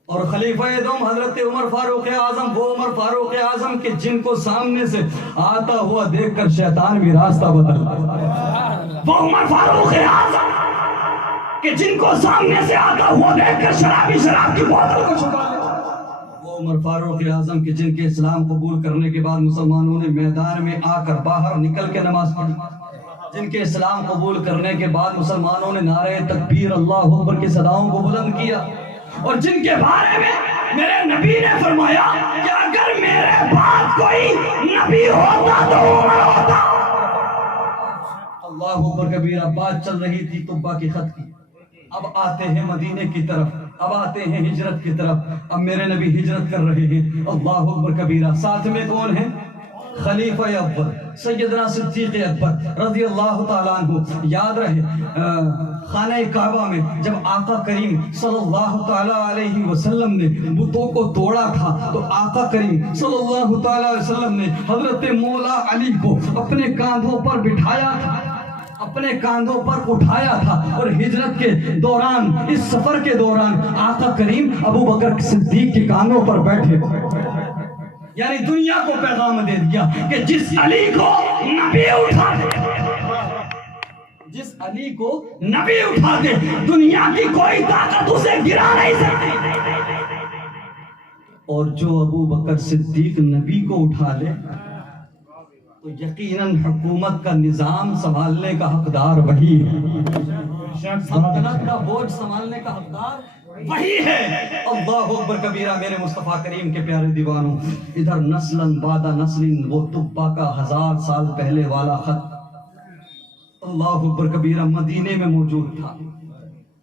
اور خلیفہ دوم حضرت عمر فاروق اعظم، وہ عمر فاروق اعظم کہ جن کو سامنے سے آتا ہوا دیکھ کر شیطان بھی راستہ بدلتا، وہ عمر فاروق اعظم کہ جن کو سامنے سے آتا ہوا دیکھ کر شرابی شراب کی بوتل کو چھپا لے، وہ عمر فاروق اعظم کہ جن کے اسلام قبول کرنے کے بعد مسلمانوں نے میدان میں آ کر باہر نکل کے نماز پڑھی، جن کے اسلام قبول کرنے کے بعد مسلمانوں نے نعرہ تکبیر اللہ اکبر کی صداؤں کو بلند کیا، اور جن کے بارے میں میرے نبی نے فرمایا کہ اگر میرے بعد کوئی نبی ہوتا تو عمر ہوتا۔ اللہ اکبر کبیرہ۔ بات چل رہی تھی طبہ کی خط کی، اب آتے ہیں مدینے کی طرف، اب آتے ہیں ہجرت کی طرف، اب میرے نبی ہجرت کر رہے ہیں، اللہ اکبر کبیرہ۔ ساتھ میں کون ہیں؟ خلیفہ اول سیدنا صدیق اکبر رضی اللہ تعالیٰ عنہ۔ یاد رہے خانہ کعبہ میں جب آقا کریم صلی اللہ تعالیٰ علیہ وسلم نے بتوں کو توڑا تھا تو آقا کریم صلی اللہ تعالیٰ علیہ وسلم نے حضرت مولا علی کو اپنے کاندھوں پر بٹھایا تھا، اپنے کاندھوں پر اٹھایا تھا، اور ہجرت کے دوران، اس سفر کے دوران آقا کریم ابو بکر صدیق کے کاندھوں پر بیٹھے، یعنی دنیا کو پیغام دے دیا کہ جس علی کو نبی اٹھا دے، جس علی کو نبی اٹھا دے، دنیا کی کوئی طاقت اسے گرا نہیں سکتی۔ اور جو ابو بکر صدیق نبی کو اٹھا لے تو یقیناً حکومت کا نظام سنبھالنے کا حقدار وہی ہے، سلطنت کا بوجھ سنبھالنے کا حقدار وہی ہے۔ اللہ اکبر کبیرہ۔ میرے مصطفیٰ کریم کے پیارے دیوانوں، ادھر نسلاً بعد نسل وہ تبا کا 1000 سال پہلے والا خط اللہ اکبر کبیرہ مدینے میں موجود تھا۔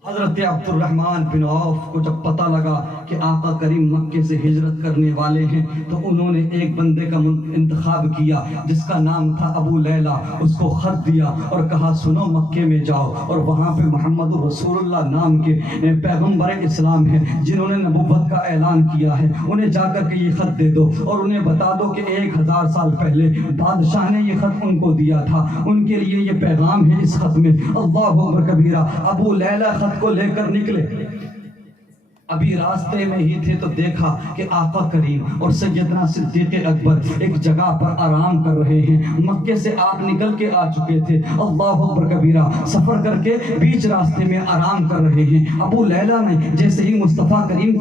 حضرت عبد الرحمن بن عوف کو جب پتہ لگا کہ آقا کریم مکے سے ہجرت کرنے والے ہیں تو انہوں نے ایک بندے کا انتخاب کیا جس کا نام تھا ابو لیلہ۔ اس کو خط دیا اور کہا سنو مکے میں جاؤ اور وہاں پہ محمد رسول اللہ نام کے پیغمبر اسلام ہیں جنہوں نے نبوت کا اعلان کیا ہے، انہیں جا کر کے یہ خط دے دو اور انہیں بتا دو کہ 1000 سال پہلے بادشاہ نے یہ خط ان کو دیا تھا، ان کے لیے یہ پیغام ہے اس خط میں۔ اللہ اکبر کبیرہ۔ ابو لیلہ خط کو لے کر نکلے، ابھی راستے میں ہی تھے تو دیکھا کہ آقا کریم اور سیدنا صدیق اکبر ایک جگہ پر آرام کر رہے ہیں۔ مکے سے آپ نکل کے آ چکے تھے، اللہ اکبر کبیرہ، سفر کر کے بیچ راستے میں آرام کر رہے ہیں۔ ابو لیلہ نے جیسے ہی مصطفیٰ کریم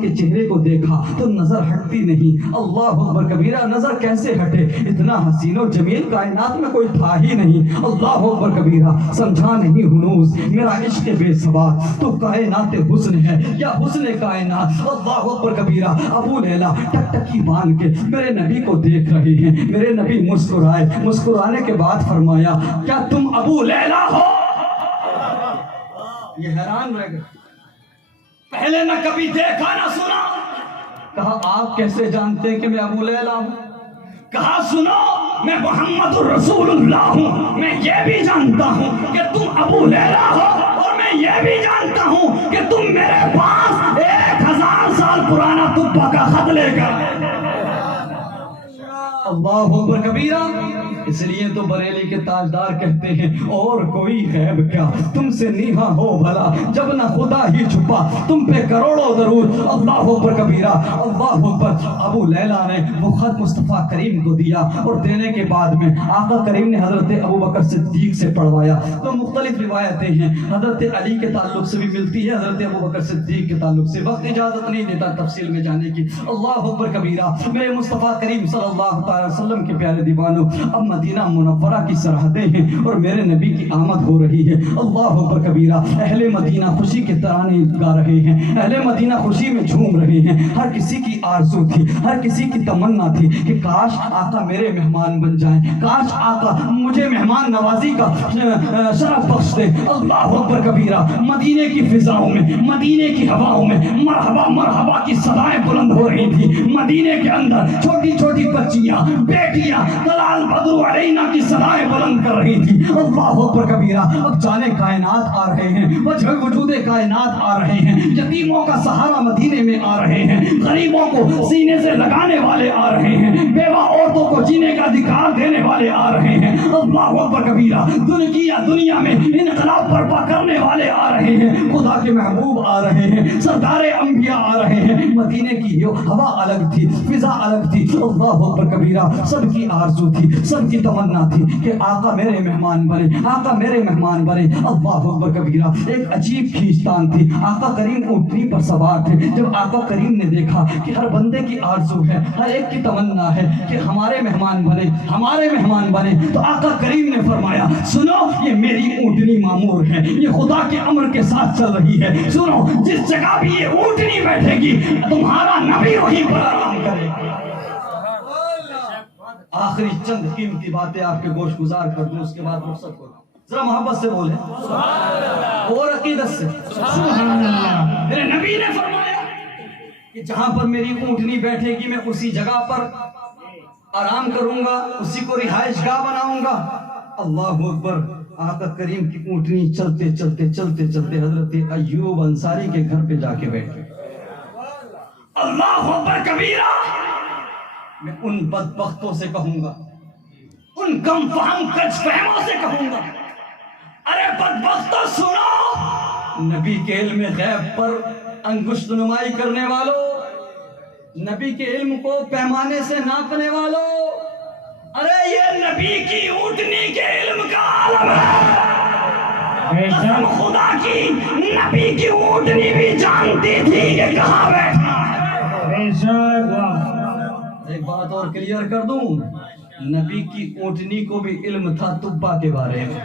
کے چہرے کو دیکھا تو نظر ہٹتی نہیں۔ اللہ اکبر کبیرہ، نظر کیسے ہٹے؟ اتنا حسین و جمیل کائنات میں کوئی تھا ہی نہیں۔ اللہ اکبر کبیرہ، سمجھا نہیں ہنوز میرا عشق بے ثبات، تو کائنات حسن ہے یا حسن کائنات۔ اللہ اکبر کبیرہ۔ ابو لیلہ ٹکٹکی باندھ کے میرے نبی کو دیکھ رہے ہیں۔ میرے نبی مسکرائے، مسکرانے کے بعد فرمایا کیا تم ابو لیلہ ہو؟ یہ حیران رہ گئے، پہلے نہ کبھی دیکھا نہ سنا۔ کہا آپ کیسے جانتے ہیں کہ میں ابو لیلہ ہوں؟ کہا سنو میں محمد الرسول اللہ ہوں، میں یہ بھی جانتا ہوں کہ تم ابو لیلہ ہو، اور میں یہ بھی جانتا ہوں کہ تم میرے پاس 1000 سال پرانا تبا کا خط لے کر۔ اللہ اکبر کبیرہ۔ اس لیے تو بریلی کے تاجدار کہتے ہیں اور کوئی غیب کیا تم سے نیہا ہو بھلا، جب نہ خدا ہی چھپا تم پہ کروڑوں درود۔ اللہ اکبر کبیرہ، اللہ اکبر۔ ابو لیلہ نے وہ خط مصطفیٰ کریم کو دیا اور دینے کے بعد میں آقا کریم نے حضرت ابو بکر صدیق سے پڑھوایا۔ تو مختلف روایتیں ہیں، حضرت علی کے تعلق سے بھی ملتی ہے، حضرت ابو بکر صدیق کے تعلق سے، وقت اجازت نہیں دیتا تفصیل میں جانے کی۔ اللہ اکبر کبیرہ۔ میرے مصطفیٰ کریم صلی اللہ تعالی وسلم کے پیارے دیوانوں، اب مدینہ منورہ کی سرحدیں ہیں اور میرے نبی کی آمد ہو رہی ہے۔ اللہ اکبر کبیرہ۔ اہل مدینہ خوشی کے ترانے گا رہے ہیں، اہل مدینہ خوشی میں جھوم رہے ہیں۔ ہر کسی کی آرزو تھی، ہر کسی کی تمنا تھی کہ کاش آقا میرے مہمان بن جائیں، کاش آقا مجھے مہمان نوازی کا شرف بخش دے۔ اللہ اکبر کبیرہ۔ مدینے کی فضاؤں میں، مدینے کی ہواؤں میں مرحبا مرحبا کی صدائیں بلند ہو رہی تھی۔ مدینے کے اندر چھوٹی چھوٹی بچیاں، بیٹیاں طلال بدر علینا کی صدائیں بلند کر رہی تھی۔ اللہ اکبر کبیرہ۔ اب جانے کائنات آ رہے ہیں، وجہ وجود کائنات آ رہے ہیں، یتیموں کا سہارا مدینے میں آ رہے ہیں، غریبوں کو سینے سے لگانے والے آ رہے ہیں، بیوہ عورتوں کو جینے کا ادھیکار دینے والے آ رہے ہیں۔ اللہ اکبر کبیرہ۔ دنیا میں انقلاب برپا کرنے والے آ رہے ہیں، خدا کے محبوب آ رہے ہیں، سردار انبیاء آ رہے ہیں۔ مدینے کی ہوا الگ تھی، فضا الگ تھی۔ اللہ اکبر کبیرہ۔ سب کی آرزو تھی، سب کی تمنا تھی کہ آقا میرے مہمان بنے، آقا میرے مہمان بنے۔ اللہ اکبر کبیرہ۔ ایک عجیب کھینچتان تھی، آقا کریم اونٹنی پر سوار تھے۔ جب آقا کریم نے دیکھا کہ ہر بندے کی آرزو ہے، ہر ایک کی تمنا ہے کہ ہمارے مہمان بنے، ہمارے مہمان بنے، تو آقا کریم نے فرمایا سنو یہ میری اونٹنی معمور ہے، یہ خدا کے امر کے ساتھ چل رہی ہے۔ سنو جس جگہ بھی یہ اونٹنی بیٹھے گی تمہارا نبی وہیں پر آرام کرے گا۔ آخری چند قیمتی باتیں آپ کے گوش گزار کر دوں، اس کے بعد رخصت کروں۔ ذرا محبت سے بولیں اور عقیدت سے سبحان اللہ۔ میرے نبی نے فرمایا کہ جہاں پر میری اونٹنی بیٹھے گی میں اسی جگہ پر آرام کروں گا، اسی کو رہائش گاہ بناؤں گا۔ اللہ اکبر۔ آقا کریم کی اونٹنی چلتے چلتے چلتے چلتے حضرت ایوب انصاری کے گھر پہ جا کے بیٹھے۔ اللہ اکبر کبیرہ۔ میں ان بدبختوں سے کہوں گا، ان کم فہم کج فہموں سے کہوں گا، ارے بدبختوں سنو، نبی کے علم غیب پر انگشت نمائی کرنے والوں، نبی کے علم کو پیمانے سے ناپنے والوں، ارے یہ نبی کی اونٹنی کے علم کا عالم ہے۔ قسم خدا کی نبی کی اونٹنی بھی جانتی تھی کہ کہاں بیٹھا ہے۔ ایک بات اور کلیئر کر دوں، نبی کی اونٹنی کو بھی علم تھا طبا کے بارے میں۔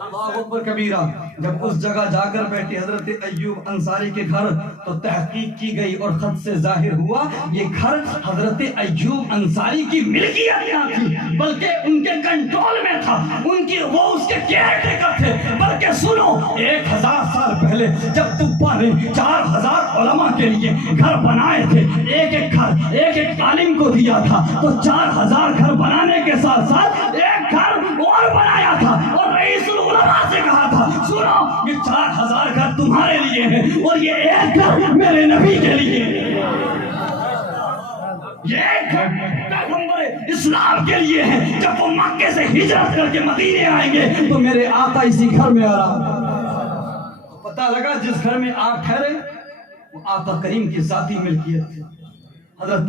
اللہ اکبر کبیرہ۔ جب اس جگہ جا کر بیٹھی حضرت ایوب انصاری کے گھر تو تحقیق کی گئی اور خط سے ظاہر ہوا یہ گھر حضرت ایوب انصاری کی ملکیت نہ تھی بلکہ ان کے کنٹرول میں تھا، وہ اس کے کیئر ٹیکر تھے۔ بلکہ سنو، 1000 سال پہلے جب طبا نے 4000 علماء کے لیے گھر بنائے تھے، ایک ایک گھر ایک ایک عالم کو دیا تھا، تو 4000 گھر بنانے کے ساتھ ساتھ ایک گھر اور بنایا تھا اور رئیس العلماء سے کہا تھا سنو یہ 4000 گھر تمہارے لیے ہیں اور یہ ایک گھر میرے نبی کے لیے ہے، یہ ایک گھر پیغمبر اسلام کے لیے ہے۔ جب وہ مکے سے ہجرت کر کے مدینے آئیں گے تو میرے آقا اسی گھر میں آ رہا۔ پتہ لگا جس گھر میں آپ ٹھہرے وہ آقا کریم کی ذاتی ملکیت تھی۔ حضرت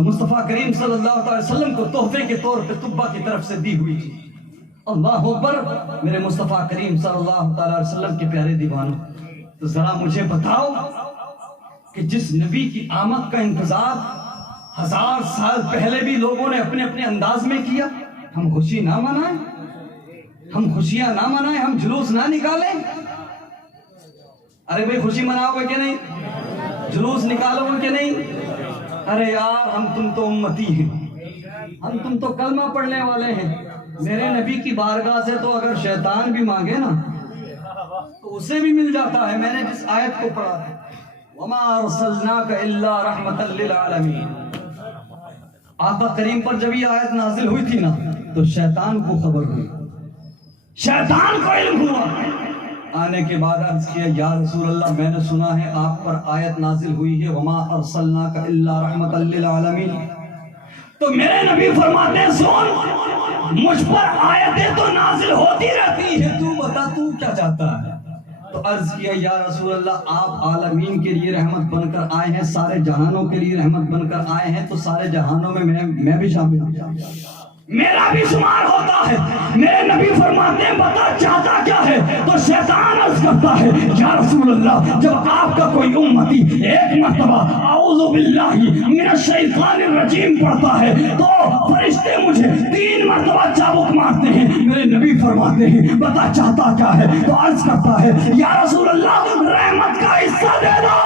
مصطفیٰ کریم صلی اللہ علیہ وسلم کو تحفے کے طور پہ طبا کی طرف سے دی ہوئی تھی۔ اللہ اکبر۔ میرے مصطفیٰ کریم صلی اللہ علیہ وسلم کے پیارے دیوانوں، تو ذرا مجھے بتاؤ کہ جس نبی کی آمد کا انتظار 1000 سال پہلے بھی لوگوں نے اپنے اپنے انداز میں کیا، ہم خوشی نہ منائیں، ہم خوشیاں نہ منائیں، ہم جلوس نہ نکالیں؟ ارے بھائی خوشی مناؤ گے کہ نہیں؟ جلوس نکالو گے کہ نہیں؟ ارے یار ہم تم تو امتی ہیں، ہم تم تو کلمہ پڑھنے والے ہیں۔ میرے نبی کی بارگاہ سے تو اگر شیطان بھی مانگے نا تو اسے بھی مل جاتا ہے۔ میں نے جس آیت کو پڑھا ہے وَمَا أَرْسَلْنَاكَ إِلَّا رَحْمَةً لِلْعَالَمِينَ، آقا کریم پر جب یہ آیت نازل ہوئی تھی نا تو شیطان کو خبر ہوئی، شیطان کو علم ہوا۔ آنے کے بعد عرض کیا یا رسول اللہ میں نے سنا ہے آپ پر آیت نازل ہوئی ہے وَمَا أَرْسَلْنَاكَ إِلَّا رَحْمَةً لِلْعَالَمِينَ، تو میرے نبی فرماتے ہیں سن مجھ پر آیتیں تو نازل ہوتی رہتی ہیں، تو بتا تو کیا چاہتا ہے؟ تو عرض کیا یا رسول اللہ آپ عالمین کے لیے رحمت بن کر آئے ہیں، سارے جہانوں کے لیے رحمت بن کر آئے ہیں، تو سارے جہانوں میں میں بھی شامل ہوں، میرا بھی شمار ہوتا ہے۔ میرے نبی فرماتے ہیں بتا چاہتا کیا ہے؟ تو شیطان عرض کرتا ہے یا رسول اللہ جب آپ کا کوئی امتی ایک مرتبہ اعوذ باللہ من الشیطان الرجیم پڑھتا ہے تو فرشتے مجھے 3 مرتبہ چابک مارتے ہیں۔ میرے نبی فرماتے ہیں بتا چاہتا کیا ہے؟ تو عرض کرتا ہے یا رسول اللہ رحمت کا حصہ دے دو،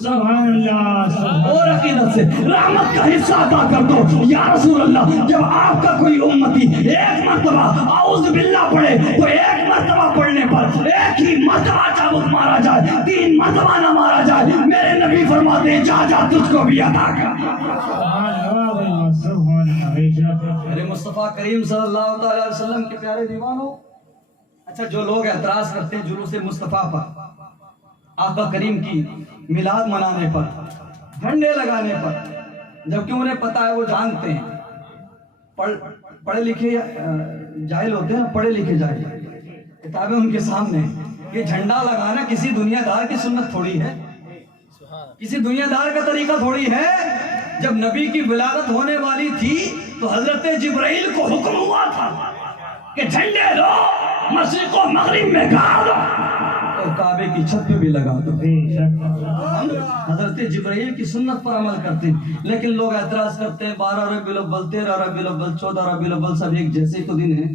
سبحان اللہ، اور عقیدت سے رحمت کا حصہ عطا کر دو۔ یا رسول اللہ جب آپ کا کوئی امتی ایک مرتبہ اعوذ باللہ پڑھے تو ایک مرتبہ پڑھنے پر ایک ہی مرتبہ چابک مارا جائے، 3 مرتبہ نہ مارا جائے۔ میرے نبی فرماتے ہیں جا جا تجھ کو بھی عطا کر۔ میرے مصطفیٰ کریم صلی اللہ علیہ وسلم کے پیارے دیوانوں، اچھا جو لوگ اعتراض کرتے ہیں جلوس مصطفیٰ پر، آقا کریم کی میلاد منانے پر، جھنڈے لگانے پر، جبکہ انہیں پتہ ہے وہ جانتے ہیں پڑھے لکھے جاہل ہوتے ہیں، پڑھے لکھے جاہل، کتابیں ان کے سامنے، یہ جھنڈا لگانا کسی دنیا دار کی سنت تھوڑی ہے، کسی دنیا دار کا طریقہ تھوڑی ہے۔ جب نبی کی ولادت ہونے والی تھی تو حضرت جبرائیل کو حکم ہوا تھا کہ جھنڈے لو مشرق و مغرب میں گاڑ دو اور کعبے کی چھت پہ بھی لگا دو۔ ہم حضرت جبرائیل کی سنت پر عمل کرتے ہیں، لیکن لوگ اعتراض کرتے ہیں 12 ربیع الاول، 13 ربیع الاول، 14 ربیع الاول سب ایک جیسے تو دن ہیں،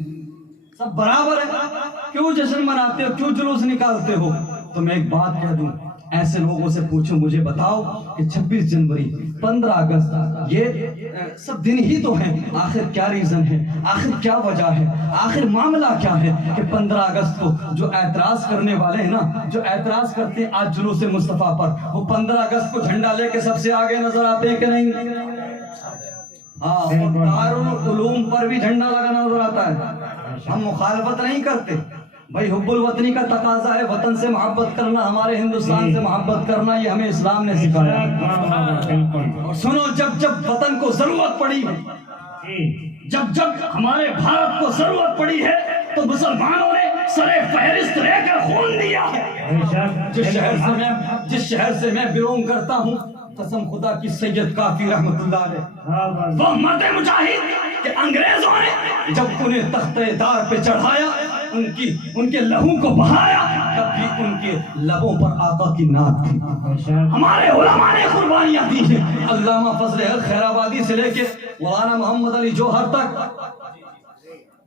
سب برابر ہیں، کیوں جشن مناتے ہو، کیوں جلوس نکالتے ہو؟ تو میں ایک بات کہہ دوں، ایسے لوگوں سے پوچھو مجھے بتاؤ کہ 26 جنوری 15 اگست یہ سب دن ہی تو ہیں، آخر کیا ریزن ہے، آخر کیا وجہ ہے، آخر معاملہ کیا ہے کہ 15 اگست کو جو اعتراض کرنے والے ہیں نا، جو اعتراض کرتے ہیں آج جلوس مصطفیٰ پر، وہ 15 اگست کو جھنڈا لے کے سب سے آگے نظر آتے ہیں کہ نہیں؟ ہاں، اور دارالعلوم پر بھی جھنڈا لگا نظر آتا ہے۔ ہم مخالفت نہیں کرتے بھائی، حب الوطنی کا تقاضا ہے، وطن سے محبت کرنا، ہمارے ہندوستان سے محبت کرنا، یہ ہمیں اسلام نے سکھایا۔ اور سنو، جب جب وطن کو ضرورت پڑی ہے، جب جب ہمارے بھارت کو ضرورت پڑی ہے تو مسلمانوں نے سرے فہرست رہ کر خون دیا ہے۔ جس شہر سے میں بیرون کرتا ہوں، قسم خدا کی سید کافی رحمت اللہ علیہ، وہ مرد مجاہد کہ انگریزوں نے جب انہیں تخت دار پہ چڑھایا ان کے لہو کو بہایا، تب بھی ان کے لبوں پر آقا کی نعت تھی۔ ہمارے علماء نے قربانیاں دی ہیں، علامہ فضل حق خیر آبادی سے لے کے مولانا محمد علی جوہر تک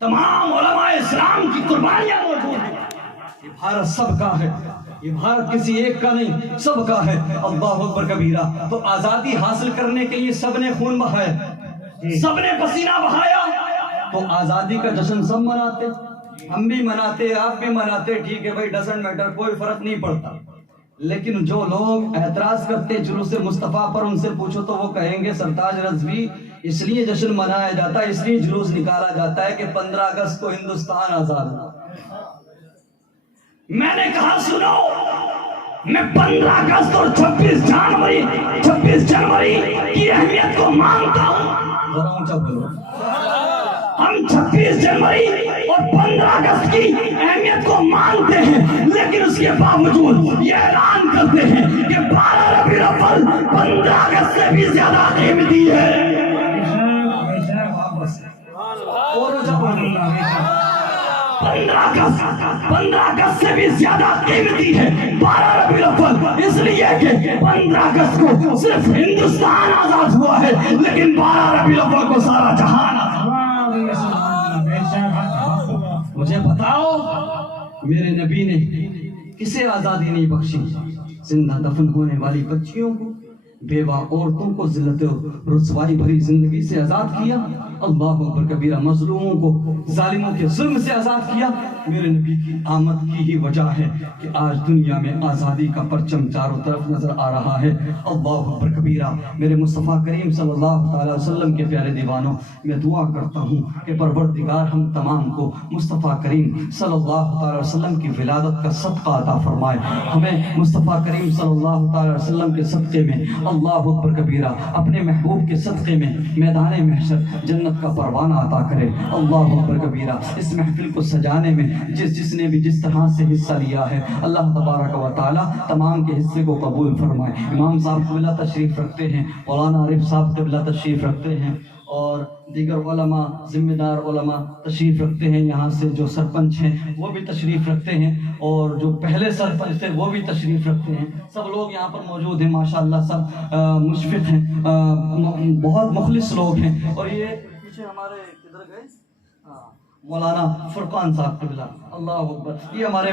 تمام علماء اسلام کی قربانیاں موجود ہیں۔ یہ بھارت سب کا ہے، یہ بھارت کسی ایک کا نہیں، سب کا ہے۔ اللہ اکبر کبیرہ۔ تو آزادی حاصل کرنے کے لیے سب نے خون بہایا، سب نے پسینہ بہایا، تو آزادی کا جشن سب مناتے، ہم بھی مناتے، آپ بھی مناتے، ٹھیک ہے بھائی، ڈزنٹ میٹر، کوئی فرق نہیں پڑتا۔ لیکن جو لوگ اعتراض کرتے جلوس مصطفیٰ پر، ان سے پوچھو تو وہ کہیں گے سرتاج رضوی اس لیے جشن منایا جاتا ہے، اس لیے جلوس نکالا جاتا ہے کہ 15 اگست کو ہندوستان آزاد ہوا۔ میں نے کہا سنو، میں 15 اگست اور 26 جنوری کی اہمیت کو مانتا ہوں۔ ذرا اونچا بولو۔ ہم 26 جنوری اور 15 اگست کی اہمیت کو مانتے ہیں، لیکن اس کے باوجود یہ اعلان کرتے ہیں کہ 12 ربیع الاول 15 اگست سے بھی زیادہ قیمتی ہے۔ اور 15 اگست سے بھی زیادہ قیمتی ہے 12 ربیع الاول، اس لیے کہ 15 اگست کو صرف ہندوستان آزاد ہوا ہے، لیکن 12 ربیع الاول کو سارا جہان آزاد۔ مجھے بتاؤ میرے نبی نے کسے آزادی نہیں بخشی؟ زندہ دفن ہونے والی بچیوں کو، بیوہ عورتوں کو ذلت و رسوائی بھری زندگی سے آزاد کیا، اللہ اکبر کبیرہ، مظلوموں کو ظالموں کے ظلم سے آزاد کیا۔ میرے نبی کی آمد کی ہی وجہ ہے کہ آج دنیا میں آزادی کا پرچم چاروں طرف نظر آ رہا ہے۔ اللہ اکبر کبیرہ۔ میرے مصطفیٰ کریم صلی اللہ تعالی وسلم کے پیارے دیوانوں، میں دعا کرتا ہوں کہ پروردگار ہم تمام کو مصطفیٰ کریم صلی اللہ تعالی وسلم کی ولادت کا صدقہ عطا فرمائے۔ ہمیں مصطفیٰ کریم صلی اللہ تعالی وسلم کے صدقے میں، اللہ اکبر کبیرہ، اپنے محبوب کے صدقے میں میدان محشر جنت کا پروانہ عطا کرے۔ اللہ اکبر کبیرہ۔ اس محفل کو سجانے میں جس نے بھی جس طرح سے حصہ لیا ہے، اللہ تبارک و تعالی تمام کے حصے کو قبول فرمائے۔ امام صاحب قبلہ تشریف رکھتے ہیں، مولانا عارف صاحب قبلہ تشریف رکھتے ہیں، اور دیگر علماء، ذمہ دار علماء تشریف رکھتے ہیں۔ یہاں سے جو سرپنچ ہیں وہ بھی تشریف رکھتے ہیں، اور جو پہلے سرپنچ تھے وہ بھی تشریف رکھتے ہیں۔ سب لوگ یہاں پر موجود ہیں، ماشاءاللہ سب مشفق ہیں، بہت مخلص لوگ ہیں۔ اور یہ پیچھے ہمارے کدھر گئے؟ مولانا فرقان صاحب قبلہ، اللہ اکبر، یہ ہمارے